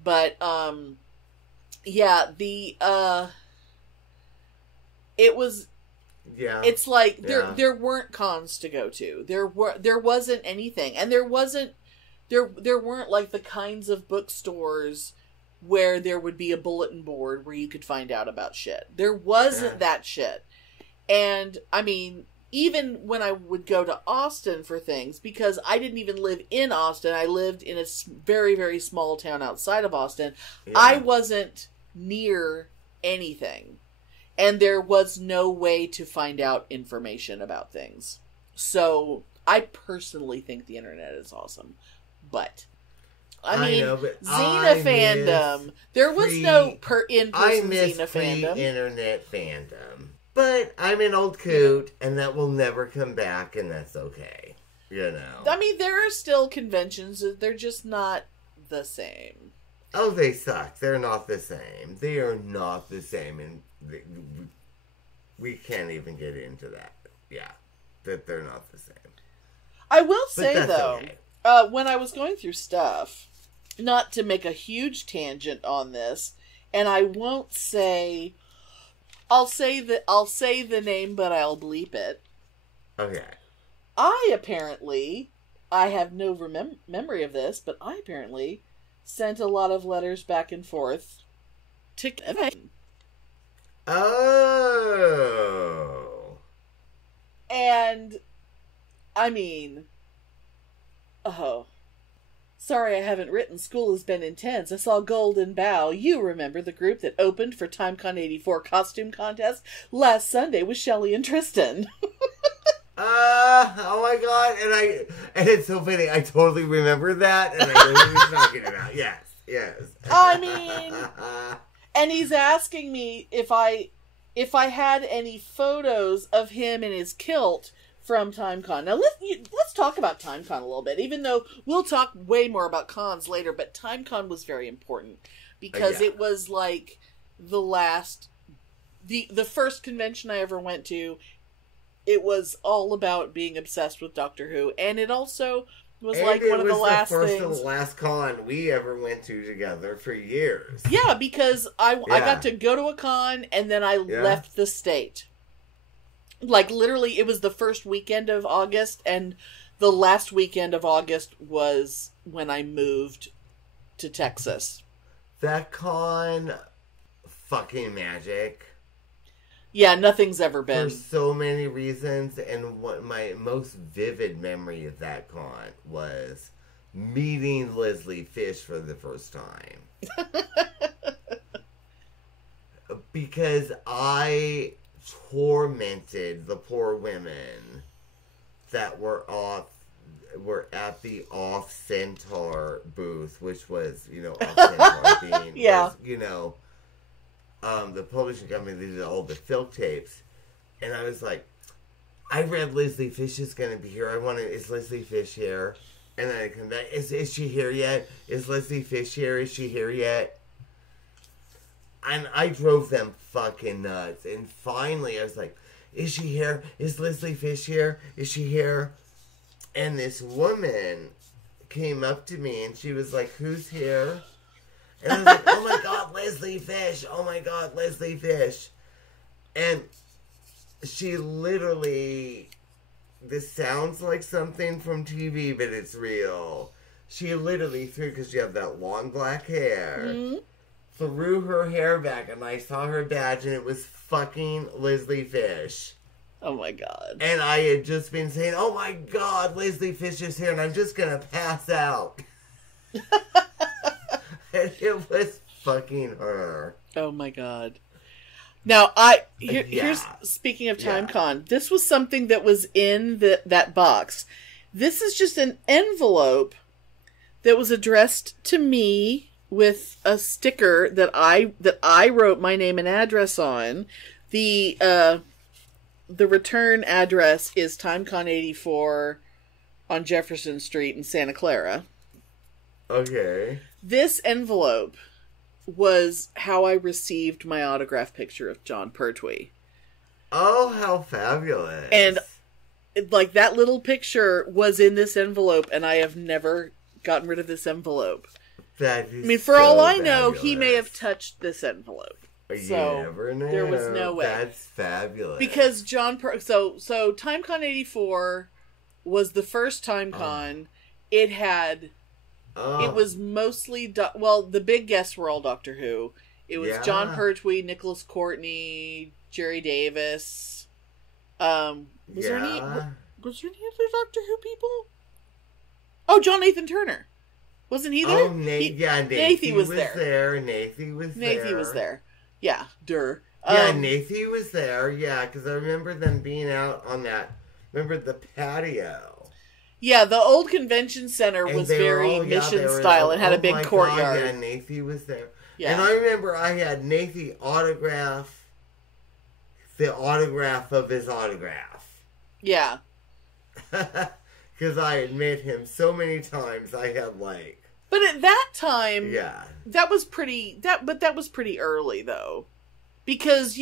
But it was. Yeah. It's like there weren't cons to go to. There wasn't anything, and there wasn't. There weren't like the kinds of bookstores where there would be a bulletin board where you could find out about shit. There wasn't that shit. And, I mean, even when I would go to Austin for things, because I didn't even live in Austin, I lived in a very, very small town outside of Austin, I wasn't near anything. And there was no way to find out information about things. So, I personally think the internet is awesome. But, Xena fandom. There was no in-person Xena fandom. Internet fandom. But I'm an old coot, and that will never come back, and that's okay. I mean, there are still conventions. They're just not the same. Oh, they suck. They're not the same. They are not the same, and we can't even get into that. Yeah, that they're not the same. I will say, though... Okay. When I was going through stuff, not to make a huge tangent on this, and I won't say. I'll say the name, but I'll bleep it. Okay. I have no memory of this, but I apparently sent a lot of letters back and forth to Kevin. Oh. And, I mean, sorry I haven't written. School has been intense. I saw Golden Bow. You remember the group that opened for TimeCon 84 costume contest last Sunday with Shelley and Tristan. Oh my god, and it's so funny, I totally remember that, and I know who he's talking about. Yes. I mean, and he's asking me if I had any photos of him in his kilt from TimeCon. Now let's talk about TimeCon a little bit, even though we'll talk way more about cons later, but TimeCon was very important because it was like the first convention I ever went to. It was all about being obsessed with Doctor Who, and it also was like one of the last things. It was the first and last con we ever went to together for years. Yeah, because I got to go to a con, and then I left the state. Like, literally, it was the first weekend of August, and the last weekend of August was when I moved to Texas. That con, fucking magic. Yeah, nothing's ever been. For so many reasons, and what my most vivid memory of that con was meeting Leslie Fish for the first time. Because I tormented the poor women that were at the Off Centaur booth, which was, Off Centaur being, the publishing company that did all the film tapes, and I was like, I read Leslie Fish is going to be here. Is Leslie Fish here? And then I come back, is she here yet? Is Leslie Fish here? Is she here yet? And I drove them fucking nuts. And finally I was like, is she here? Is Leslie Fish here? Is she here? And this woman came up to me and she was like, who's here? And I was like, oh my god, Leslie Fish. Oh my god, Leslie Fish. And she literally, this sounds like something from TV, but it's real. She literally threw, because she had that long black hair, threw her hair back, and I saw her badge, and it was fucking Leslie Fish. Oh my god. And I had just been saying, oh my god, Leslie Fish is here, and I'm just gonna pass out. And it was fucking her. Oh my god. Now, here's, speaking of TimeCon, this was something that was in that box. This is just an envelope that was addressed to me with a sticker that I wrote my name and address on. The return address is TimeCon 84 on Jefferson Street in Santa Clara. Okay. This envelope was how I received my autograph picture of John Pertwee. Oh, how fabulous. And, like, that little picture was in this envelope, and I have never gotten rid of this envelope. That is, I mean, for so all I know, fabulous. he may have touched this envelope. You never know. There was no way. That's fabulous. Because so TimeCon 84 was the first TimeCon. It had... It was mostly... the big guests were all Doctor Who. It was John Pertwee, Nicholas Courtney, Jerry Davis. Was there any other Doctor Who people? Oh, John Nathan Turner. Wasn't he there? Oh, Nathy was there. Nathy was there. Yeah, Nathy was there. Yeah, because I remember them being out on that... Remember the patio? Yeah, the old convention center was very mission style and had a big courtyard. God, Nathy was there. Yeah. And I remember I had Nathy autograph the autograph of his autograph. Yeah. Because I had met him so many times, I had like... But at that time, that was pretty early though. Because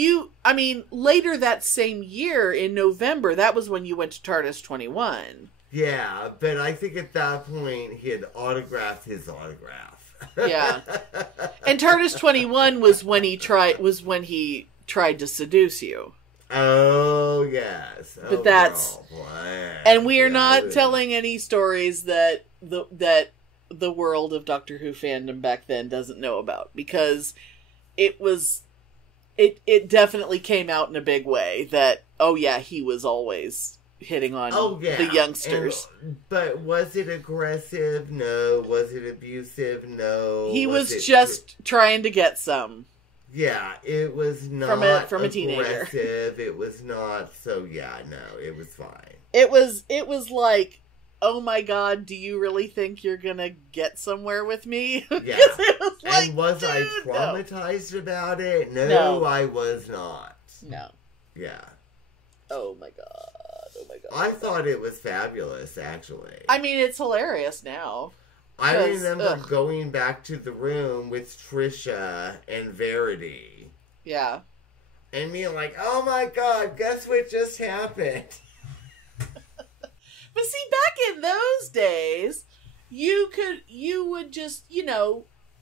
later that same year in November, that was when you went to TARDIS 21. Yeah, but I think at that point he had autographed his autograph. Yeah. And TARDIS 21 was when he tried to seduce you. Oh, yes. But that's... And we are not telling any stories that the world of Doctor Who fandom back then doesn't know about. Because it definitely came out in a big way that, oh yeah, he was always hitting on the youngsters. But was it aggressive? No. Was it abusive? No. He was just trying to get some. Yeah, it was not from a teenager. Aggressive. It was not. So yeah, no, it was fine. It was like, oh my God, do you really think you're gonna get somewhere with me? Yeah. It was like, and was I traumatized about it? No, I was not. No. Yeah. Oh my God. I thought it was fabulous, actually. I mean, it's hilarious now. I remember going back to the room with Trisha and Verity. Yeah. And me like, oh my God, guess what just happened? But see, back in those days, you would just,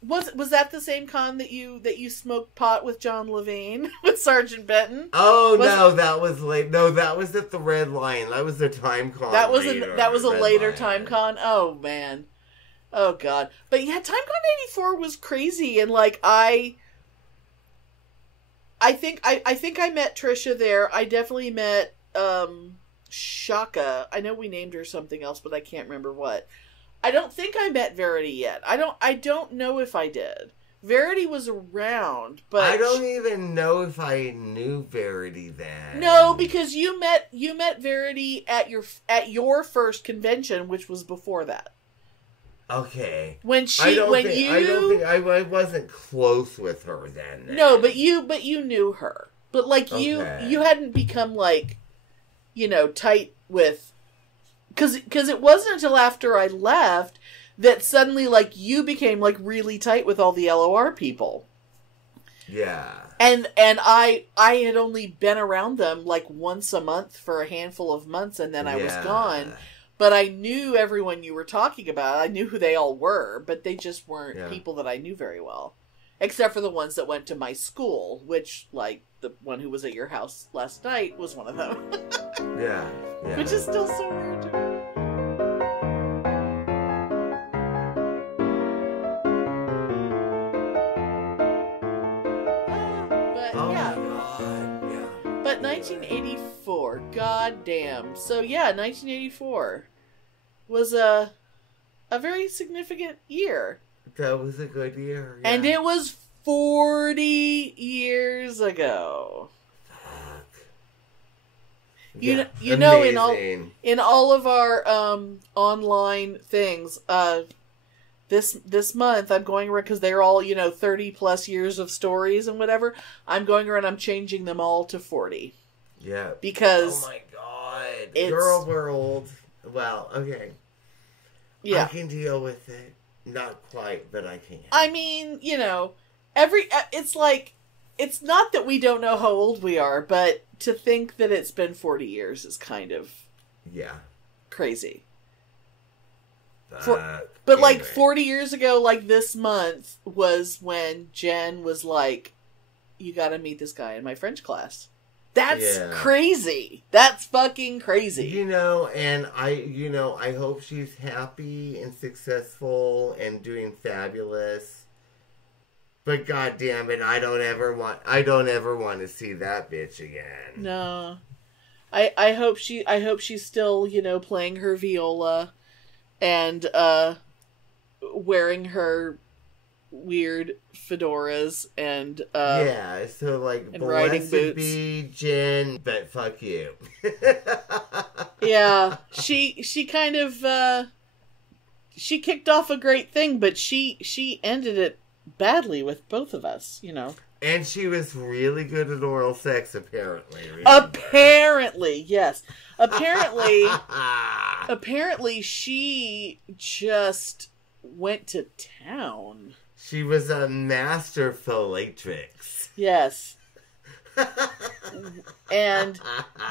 was that the same con that you smoked pot with John Levine with Sergeant Benton? Oh that was late. No, that was at the Red Lion. That was the time con. That was a later time con. Oh man. Oh God. But yeah, TimeCon 84 was crazy, and like I think I met Trisha there. I definitely met Shaka. I know we named her something else, but I can't remember what. I don't think I met Verity yet. I don't know if I did. Verity was around, but I don't even know if I knew Verity then. No, because you met Verity at your first convention, which was before that. Okay. I wasn't close with her then. No, but you knew her. But like you hadn't become like, tight with, because it wasn't until after I left that suddenly like you became like really tight with all the LOR people. Yeah. And I had only been around them like once a month for a handful of months, and then I was gone. But I knew everyone you were talking about. I knew who they all were, but they just weren't people that I knew very well. Except for the ones that went to my school, which, like, the one who was at your house last night was one of them. Yeah. Which is still so weird to me. But 1984, goddamn. So yeah, 1984 was a very significant year. That was a good year. Yeah. And it was 40 years ago. Fuck. You know, in all of our online things, this month I'm going around, because they're all 30 plus years of stories and whatever. I'm going around. I'm changing them all to 40. Yeah. Because oh my God, girl world. Well, okay. Yeah. I can deal with it. Not quite, but I can. I mean, it's like, it's not that we don't know how old we are, but to think that it's been 40 years is kind of crazy. But like 40 years ago, like this month was when Jen was like, you gotta meet this guy in my French class. That's crazy. That's fucking crazy. And I hope she's happy and successful and doing fabulous. But God damn it, I don't ever want to see that bitch again. No. I hope she's still, playing her viola and wearing her weird fedoras and so like and riding boots. Be Jen, but fuck you. Yeah, she kind of she kicked off a great thing, but she ended it badly with both of us, And she was really good at oral sex, apparently. Apparently, yes. Apparently, she just went to town. She was a master philatrix. Yes. And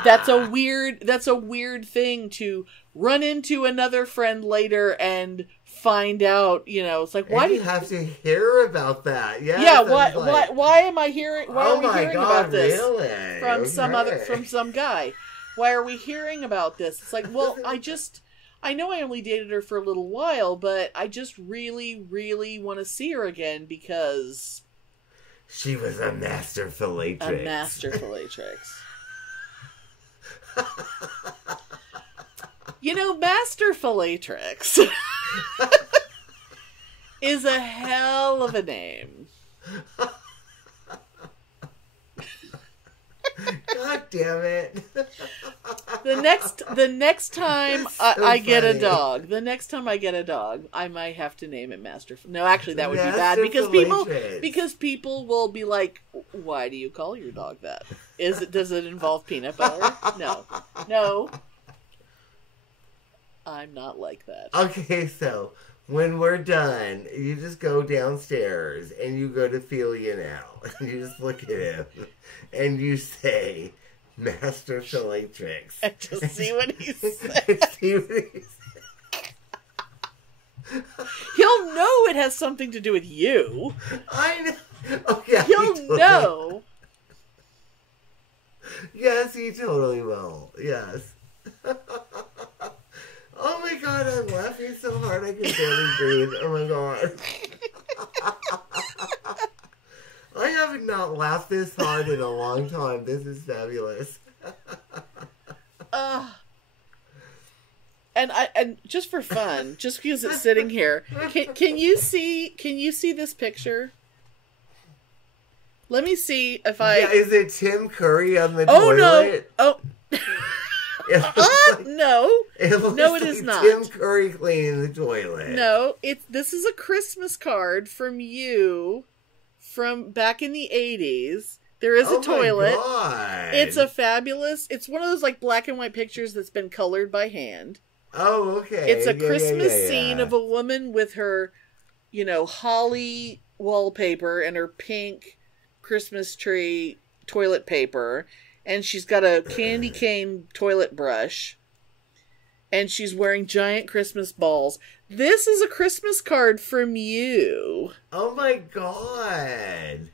that's a weird thing to run into another friend later and find out, it's like, why do you have to hear about that? Yeah, why am I hearing about this really? from some guy? Why are we hearing about this? It's like, well, I know I only dated her for a little while, but I just really, really want to see her again because she was a master fillatrix. A master fillatrix. Master fillatrix is a hell of a name. God damn it. The next time I get a dog, I might have to name it Master. No, actually that would be bad because people will be like, "Why do you call your dog that? Does it involve peanut butter?" No. I'm not like that. Okay, so when we're done, you just go downstairs and you go to Felia now. And you just look at him and you say, Master Fillatrix. And just see what he says. He'll know it has something to do with you. I know. Oh, yeah, He'll know. Yes, he totally will. Yes. Oh my god, I'm laughing so hard I can barely breathe. Oh my god. I have not laughed this hard in a long time. This is fabulous. And just for fun, just because it's sitting here, can you see this picture? Let me see if I. Yeah, is it Tim Curry on the toilet? No! No. No, it is not. Tim Curry cleaning the toilet. No, this is a Christmas card from you from back in the 80s. There is a toilet. God. It's it's one of those like black and white pictures that's been colored by hand. Oh, okay. It's a Christmas scene of a woman with her, holly wallpaper and her pink Christmas tree toilet paper. And she's got a candy cane toilet brush. And she's wearing giant Christmas balls. This is a Christmas card from you. Oh my god.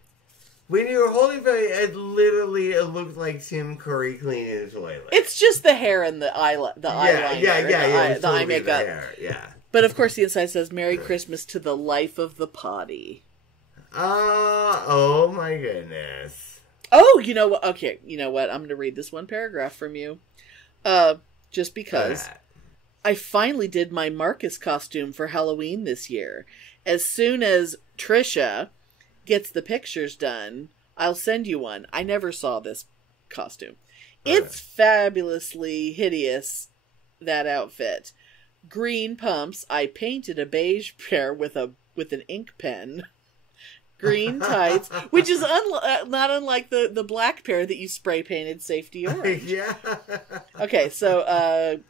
When you were holding it, it looked like Tim Curry cleaning the toilet. It's just the hair and the eyeliner. The eye makeup. Yeah. But of course the inside says, Merry Christmas to the life of the potty. Oh my goodness. Oh, you know what? Okay, you know what? I'm going to read this one paragraph from you. Just because. I finally did my Marcus costume for Halloween this year. As soon as Trisha gets the pictures done, I'll send you one. I never saw this costume. It's fabulously hideous, that outfit. Green pumps. I painted a beige pair with an ink pen. Green tights, which is not unlike the black pair that you spray painted safety orange. Yeah. Okay, so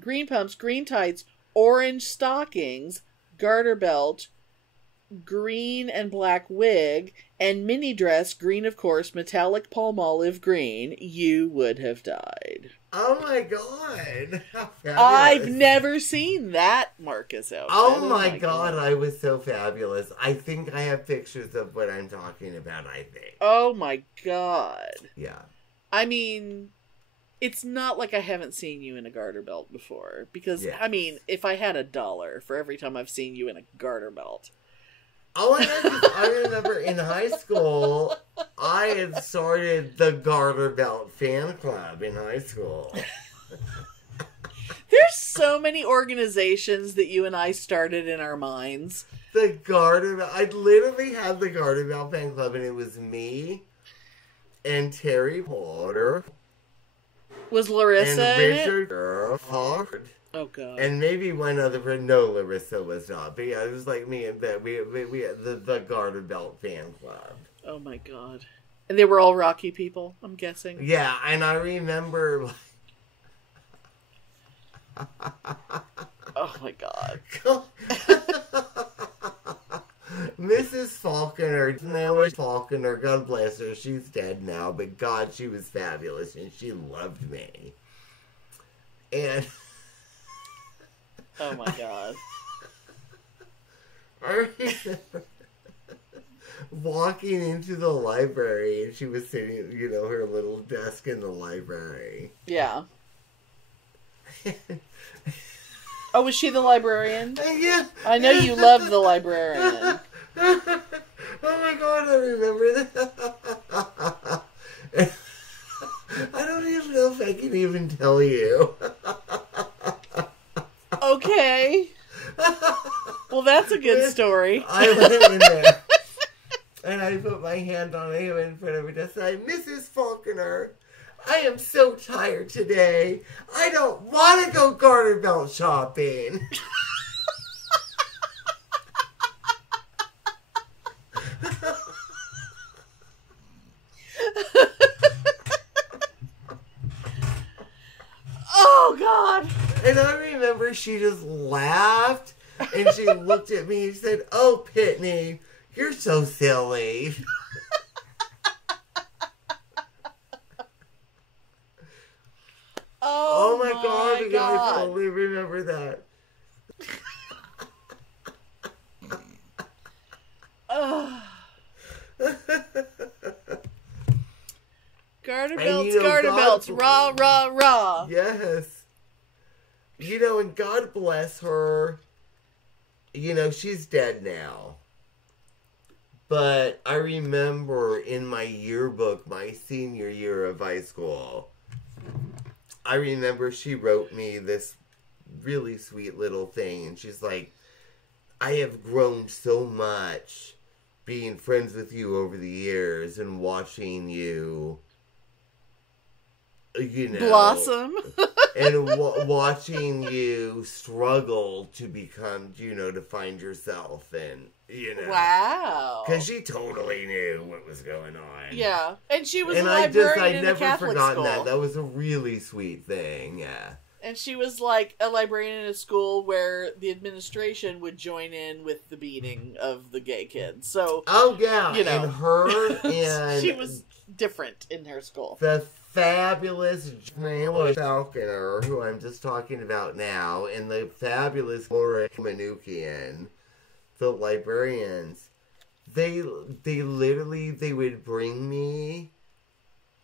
green pumps, green tights, orange stockings, garter belt, green and black wig, and mini dress, green of course, metallic palmolive green. You would have died. Oh my god. I've never seen that Marcus outfit. Oh my god, I was so fabulous. I think I have pictures of what I'm talking about, I think. Oh my god. Yeah. I mean, it's not like I haven't seen you in a garter belt before. Because, I mean, if I had $1 for every time I've seen you in a garter belt. Oh my god, I remember in high school, I had started the Garter Belt fan club in high school. There's so many organizations that you and I started in our minds. The Garter Belt, I literally had the Garter Belt fan club, and it was me and Terry Porter. Was Larissa and Richard Hard. Oh god! And maybe one other friend. No, Larissa was not. But yeah, it was like me and that. We had the Garter Belt fan club. Oh my god! And they were all Rocky people, I'm guessing. Yeah, and I remember. Oh my god! Mrs. Falconer, God bless her, she's dead now, but God, she was fabulous, and she loved me. And... Oh my God. I remember walking into the library, and she was sitting at, her little desk in the library. Yeah. Oh, was she the librarian? Yeah. I know you love the librarian. Oh my God, I remember that. I don't even know if I can even tell you. Okay. Well, that's a good story. I went in there, and I put my hand on him in front of her desk, and I said, Mrs. Falconer, I am so tired today. I don't want to go garter belt shopping. Oh, God. And I remember she just laughed, and she looked at me and said, oh, Pitney, you're so silly. Oh my God. I totally remember that. Garter belts, rah, rah, rah. Yes. And God bless her. She's dead now. But I remember in my yearbook, my senior year of high school, I remember she wrote me this really sweet little thing. And she's like, I have grown so much being friends with you over the years and watching you, blossom. And watching you struggle to become, to find yourself and, Wow. Because she totally knew what was going on. Yeah. And she was a librarian in a Catholic school. I'd never forgotten that. That was a really sweet thing, yeah. And she was like a librarian in a school where the administration would join in with the beating of the gay kids. So, oh yeah, and her and she was different in her school. The fabulous Falconer, who I'm just talking about now, and the fabulous Laura Manukian, the librarians, they would bring me.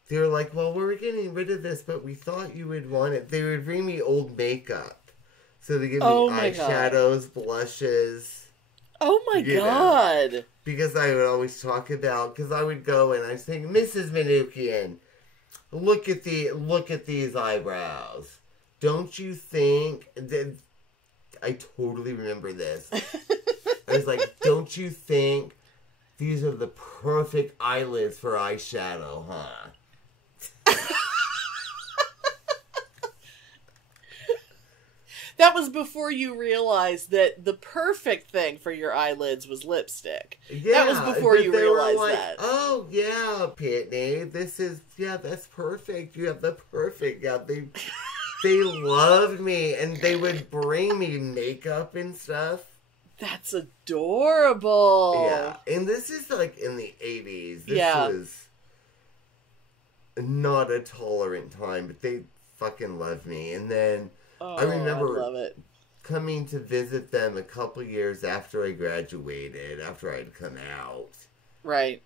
They were like, well, we're getting rid of this, but we thought you would want it. They would bring me old makeup. So they give me eyeshadows, blushes. Oh my God. Because I would always talk about, because I would go and I'd say, Mrs. Manukian, look at these eyebrows. Don't you think that, I totally remember this. I was like, don't you think these are the perfect eyelids for eyeshadow, huh? That was before you realized that the perfect thing for your eyelids was lipstick. Yeah, that was before you realized that. Oh, yeah, Pitney, that's perfect. You have the perfect, they loved me, and they would bring me makeup and stuff. That's adorable. Yeah, and this is like in the 80s. This was not a tolerant time, but they fucking loved me. And then I remember coming to visit them a couple years after I graduated, after I'd come out. Right.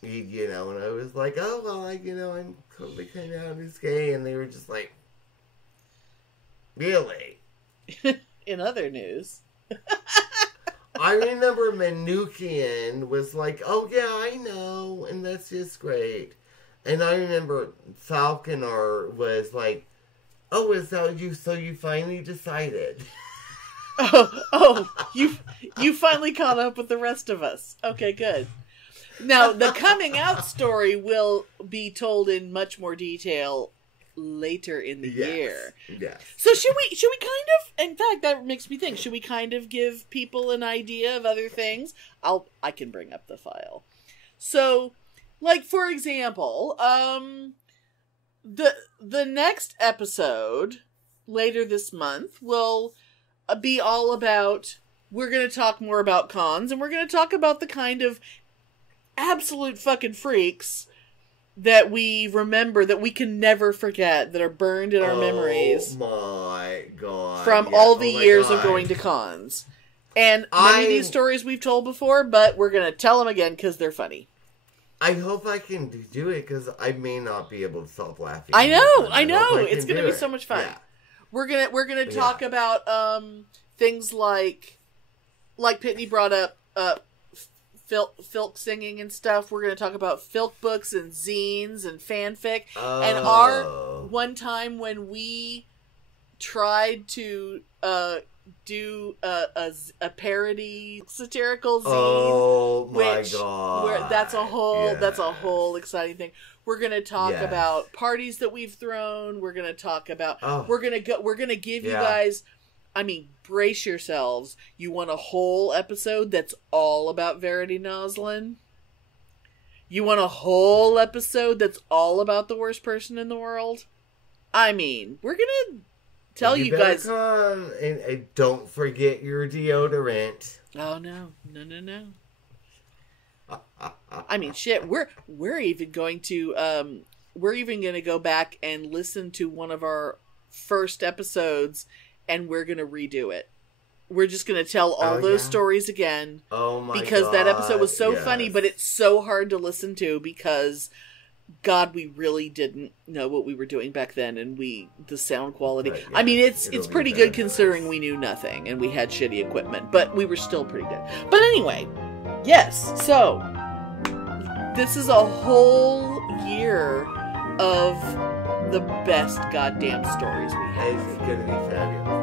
And I was like, oh, well, I'm totally coming out as gay. And they were just like, really? In other news. I remember Manukian was like, oh, yeah, I know, and that's just great. And I remember Falconer was like, oh, is that you? So you finally decided. You finally caught up with the rest of us. Okay, good. Now, the coming out story will be told in much more detail later in the year. Yes. So should we kind of, in fact, that makes me think, should we kind of give people an idea of other things? I can bring up the file. So, like, for example, the next episode later this month will be all about we're going to talk more about cons, and we're going to talk about the kind of absolute fucking freaks that we remember, that we can never forget, that are burned in our memories. Oh my god. From all the years of going to cons. And many of these stories we've told before, but we're going to tell them again because they're funny. I hope I can do it because I may not be able to stop laughing. I know. It's going to be so much fun. Yeah. We're gonna talk about things like Pitney brought up filk singing and stuff. We're gonna talk about filk books and zines and fanfic. And our one time when we tried to do a parody satirical zine. Oh my god! That's a whole exciting thing. We're gonna talk about parties that we've thrown. We're gonna talk about. We're gonna give you guys. I mean, brace yourselves. You want a whole episode that's all about Verity Noslin? You want a whole episode that's all about the worst person in the world? I mean, we're gonna tell you guys. Come and don't forget your deodorant. Oh no. I mean, shit. We're even going to go back and listen to one of our first episodes, and we're gonna redo it. We're just gonna tell all those stories again. Oh my god! Because that episode was so funny, but it's so hard to listen to because, God, we really didn't know what we were doing back then, and the sound quality. Right, yeah. I mean, it's pretty good considering we knew nothing and we had shitty equipment, but we were still pretty good. But anyway, yes. So this is a whole year of the best goddamn stories we have. It's gonna be fabulous.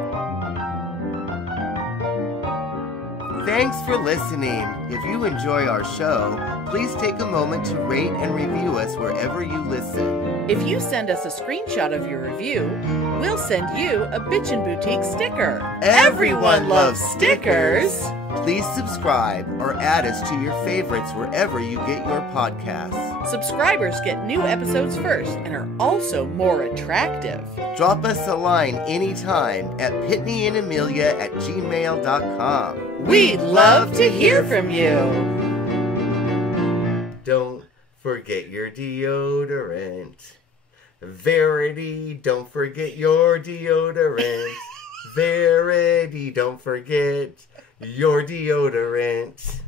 Thanks for listening. If you enjoy our show, please take a moment to rate and review us wherever you listen. If you send us a screenshot of your review, we'll send you a Bitchen Boutique sticker. Everyone loves stickers. Please subscribe or add us to your favorites wherever you get your podcasts. Subscribers get new episodes first and are also more attractive. Drop us a line anytime at PitneyAndAmelia@gmail.com. We'd love to hear from you. Don't forget your deodorant. Verity, don't forget your deodorant. Verity, don't forget your deodorant.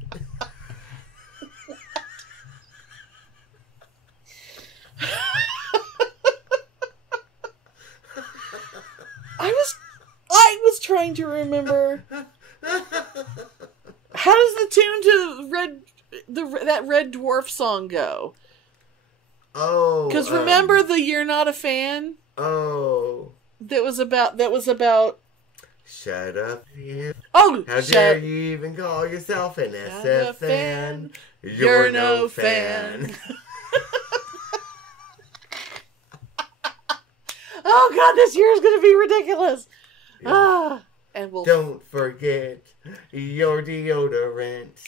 I was trying to remember. How does the tune to that Red Dwarf song go? Oh, because remember the "You're Not a Fan." Oh, that was about. Shut up! Oh, how dare you even call yourself an SF fan? You're no fan. Oh God, this year is going to be ridiculous. Yeah. And we'll don't forget your deodorant.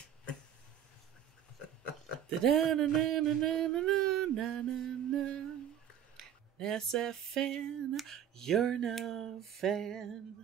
SF fan, you're no fan.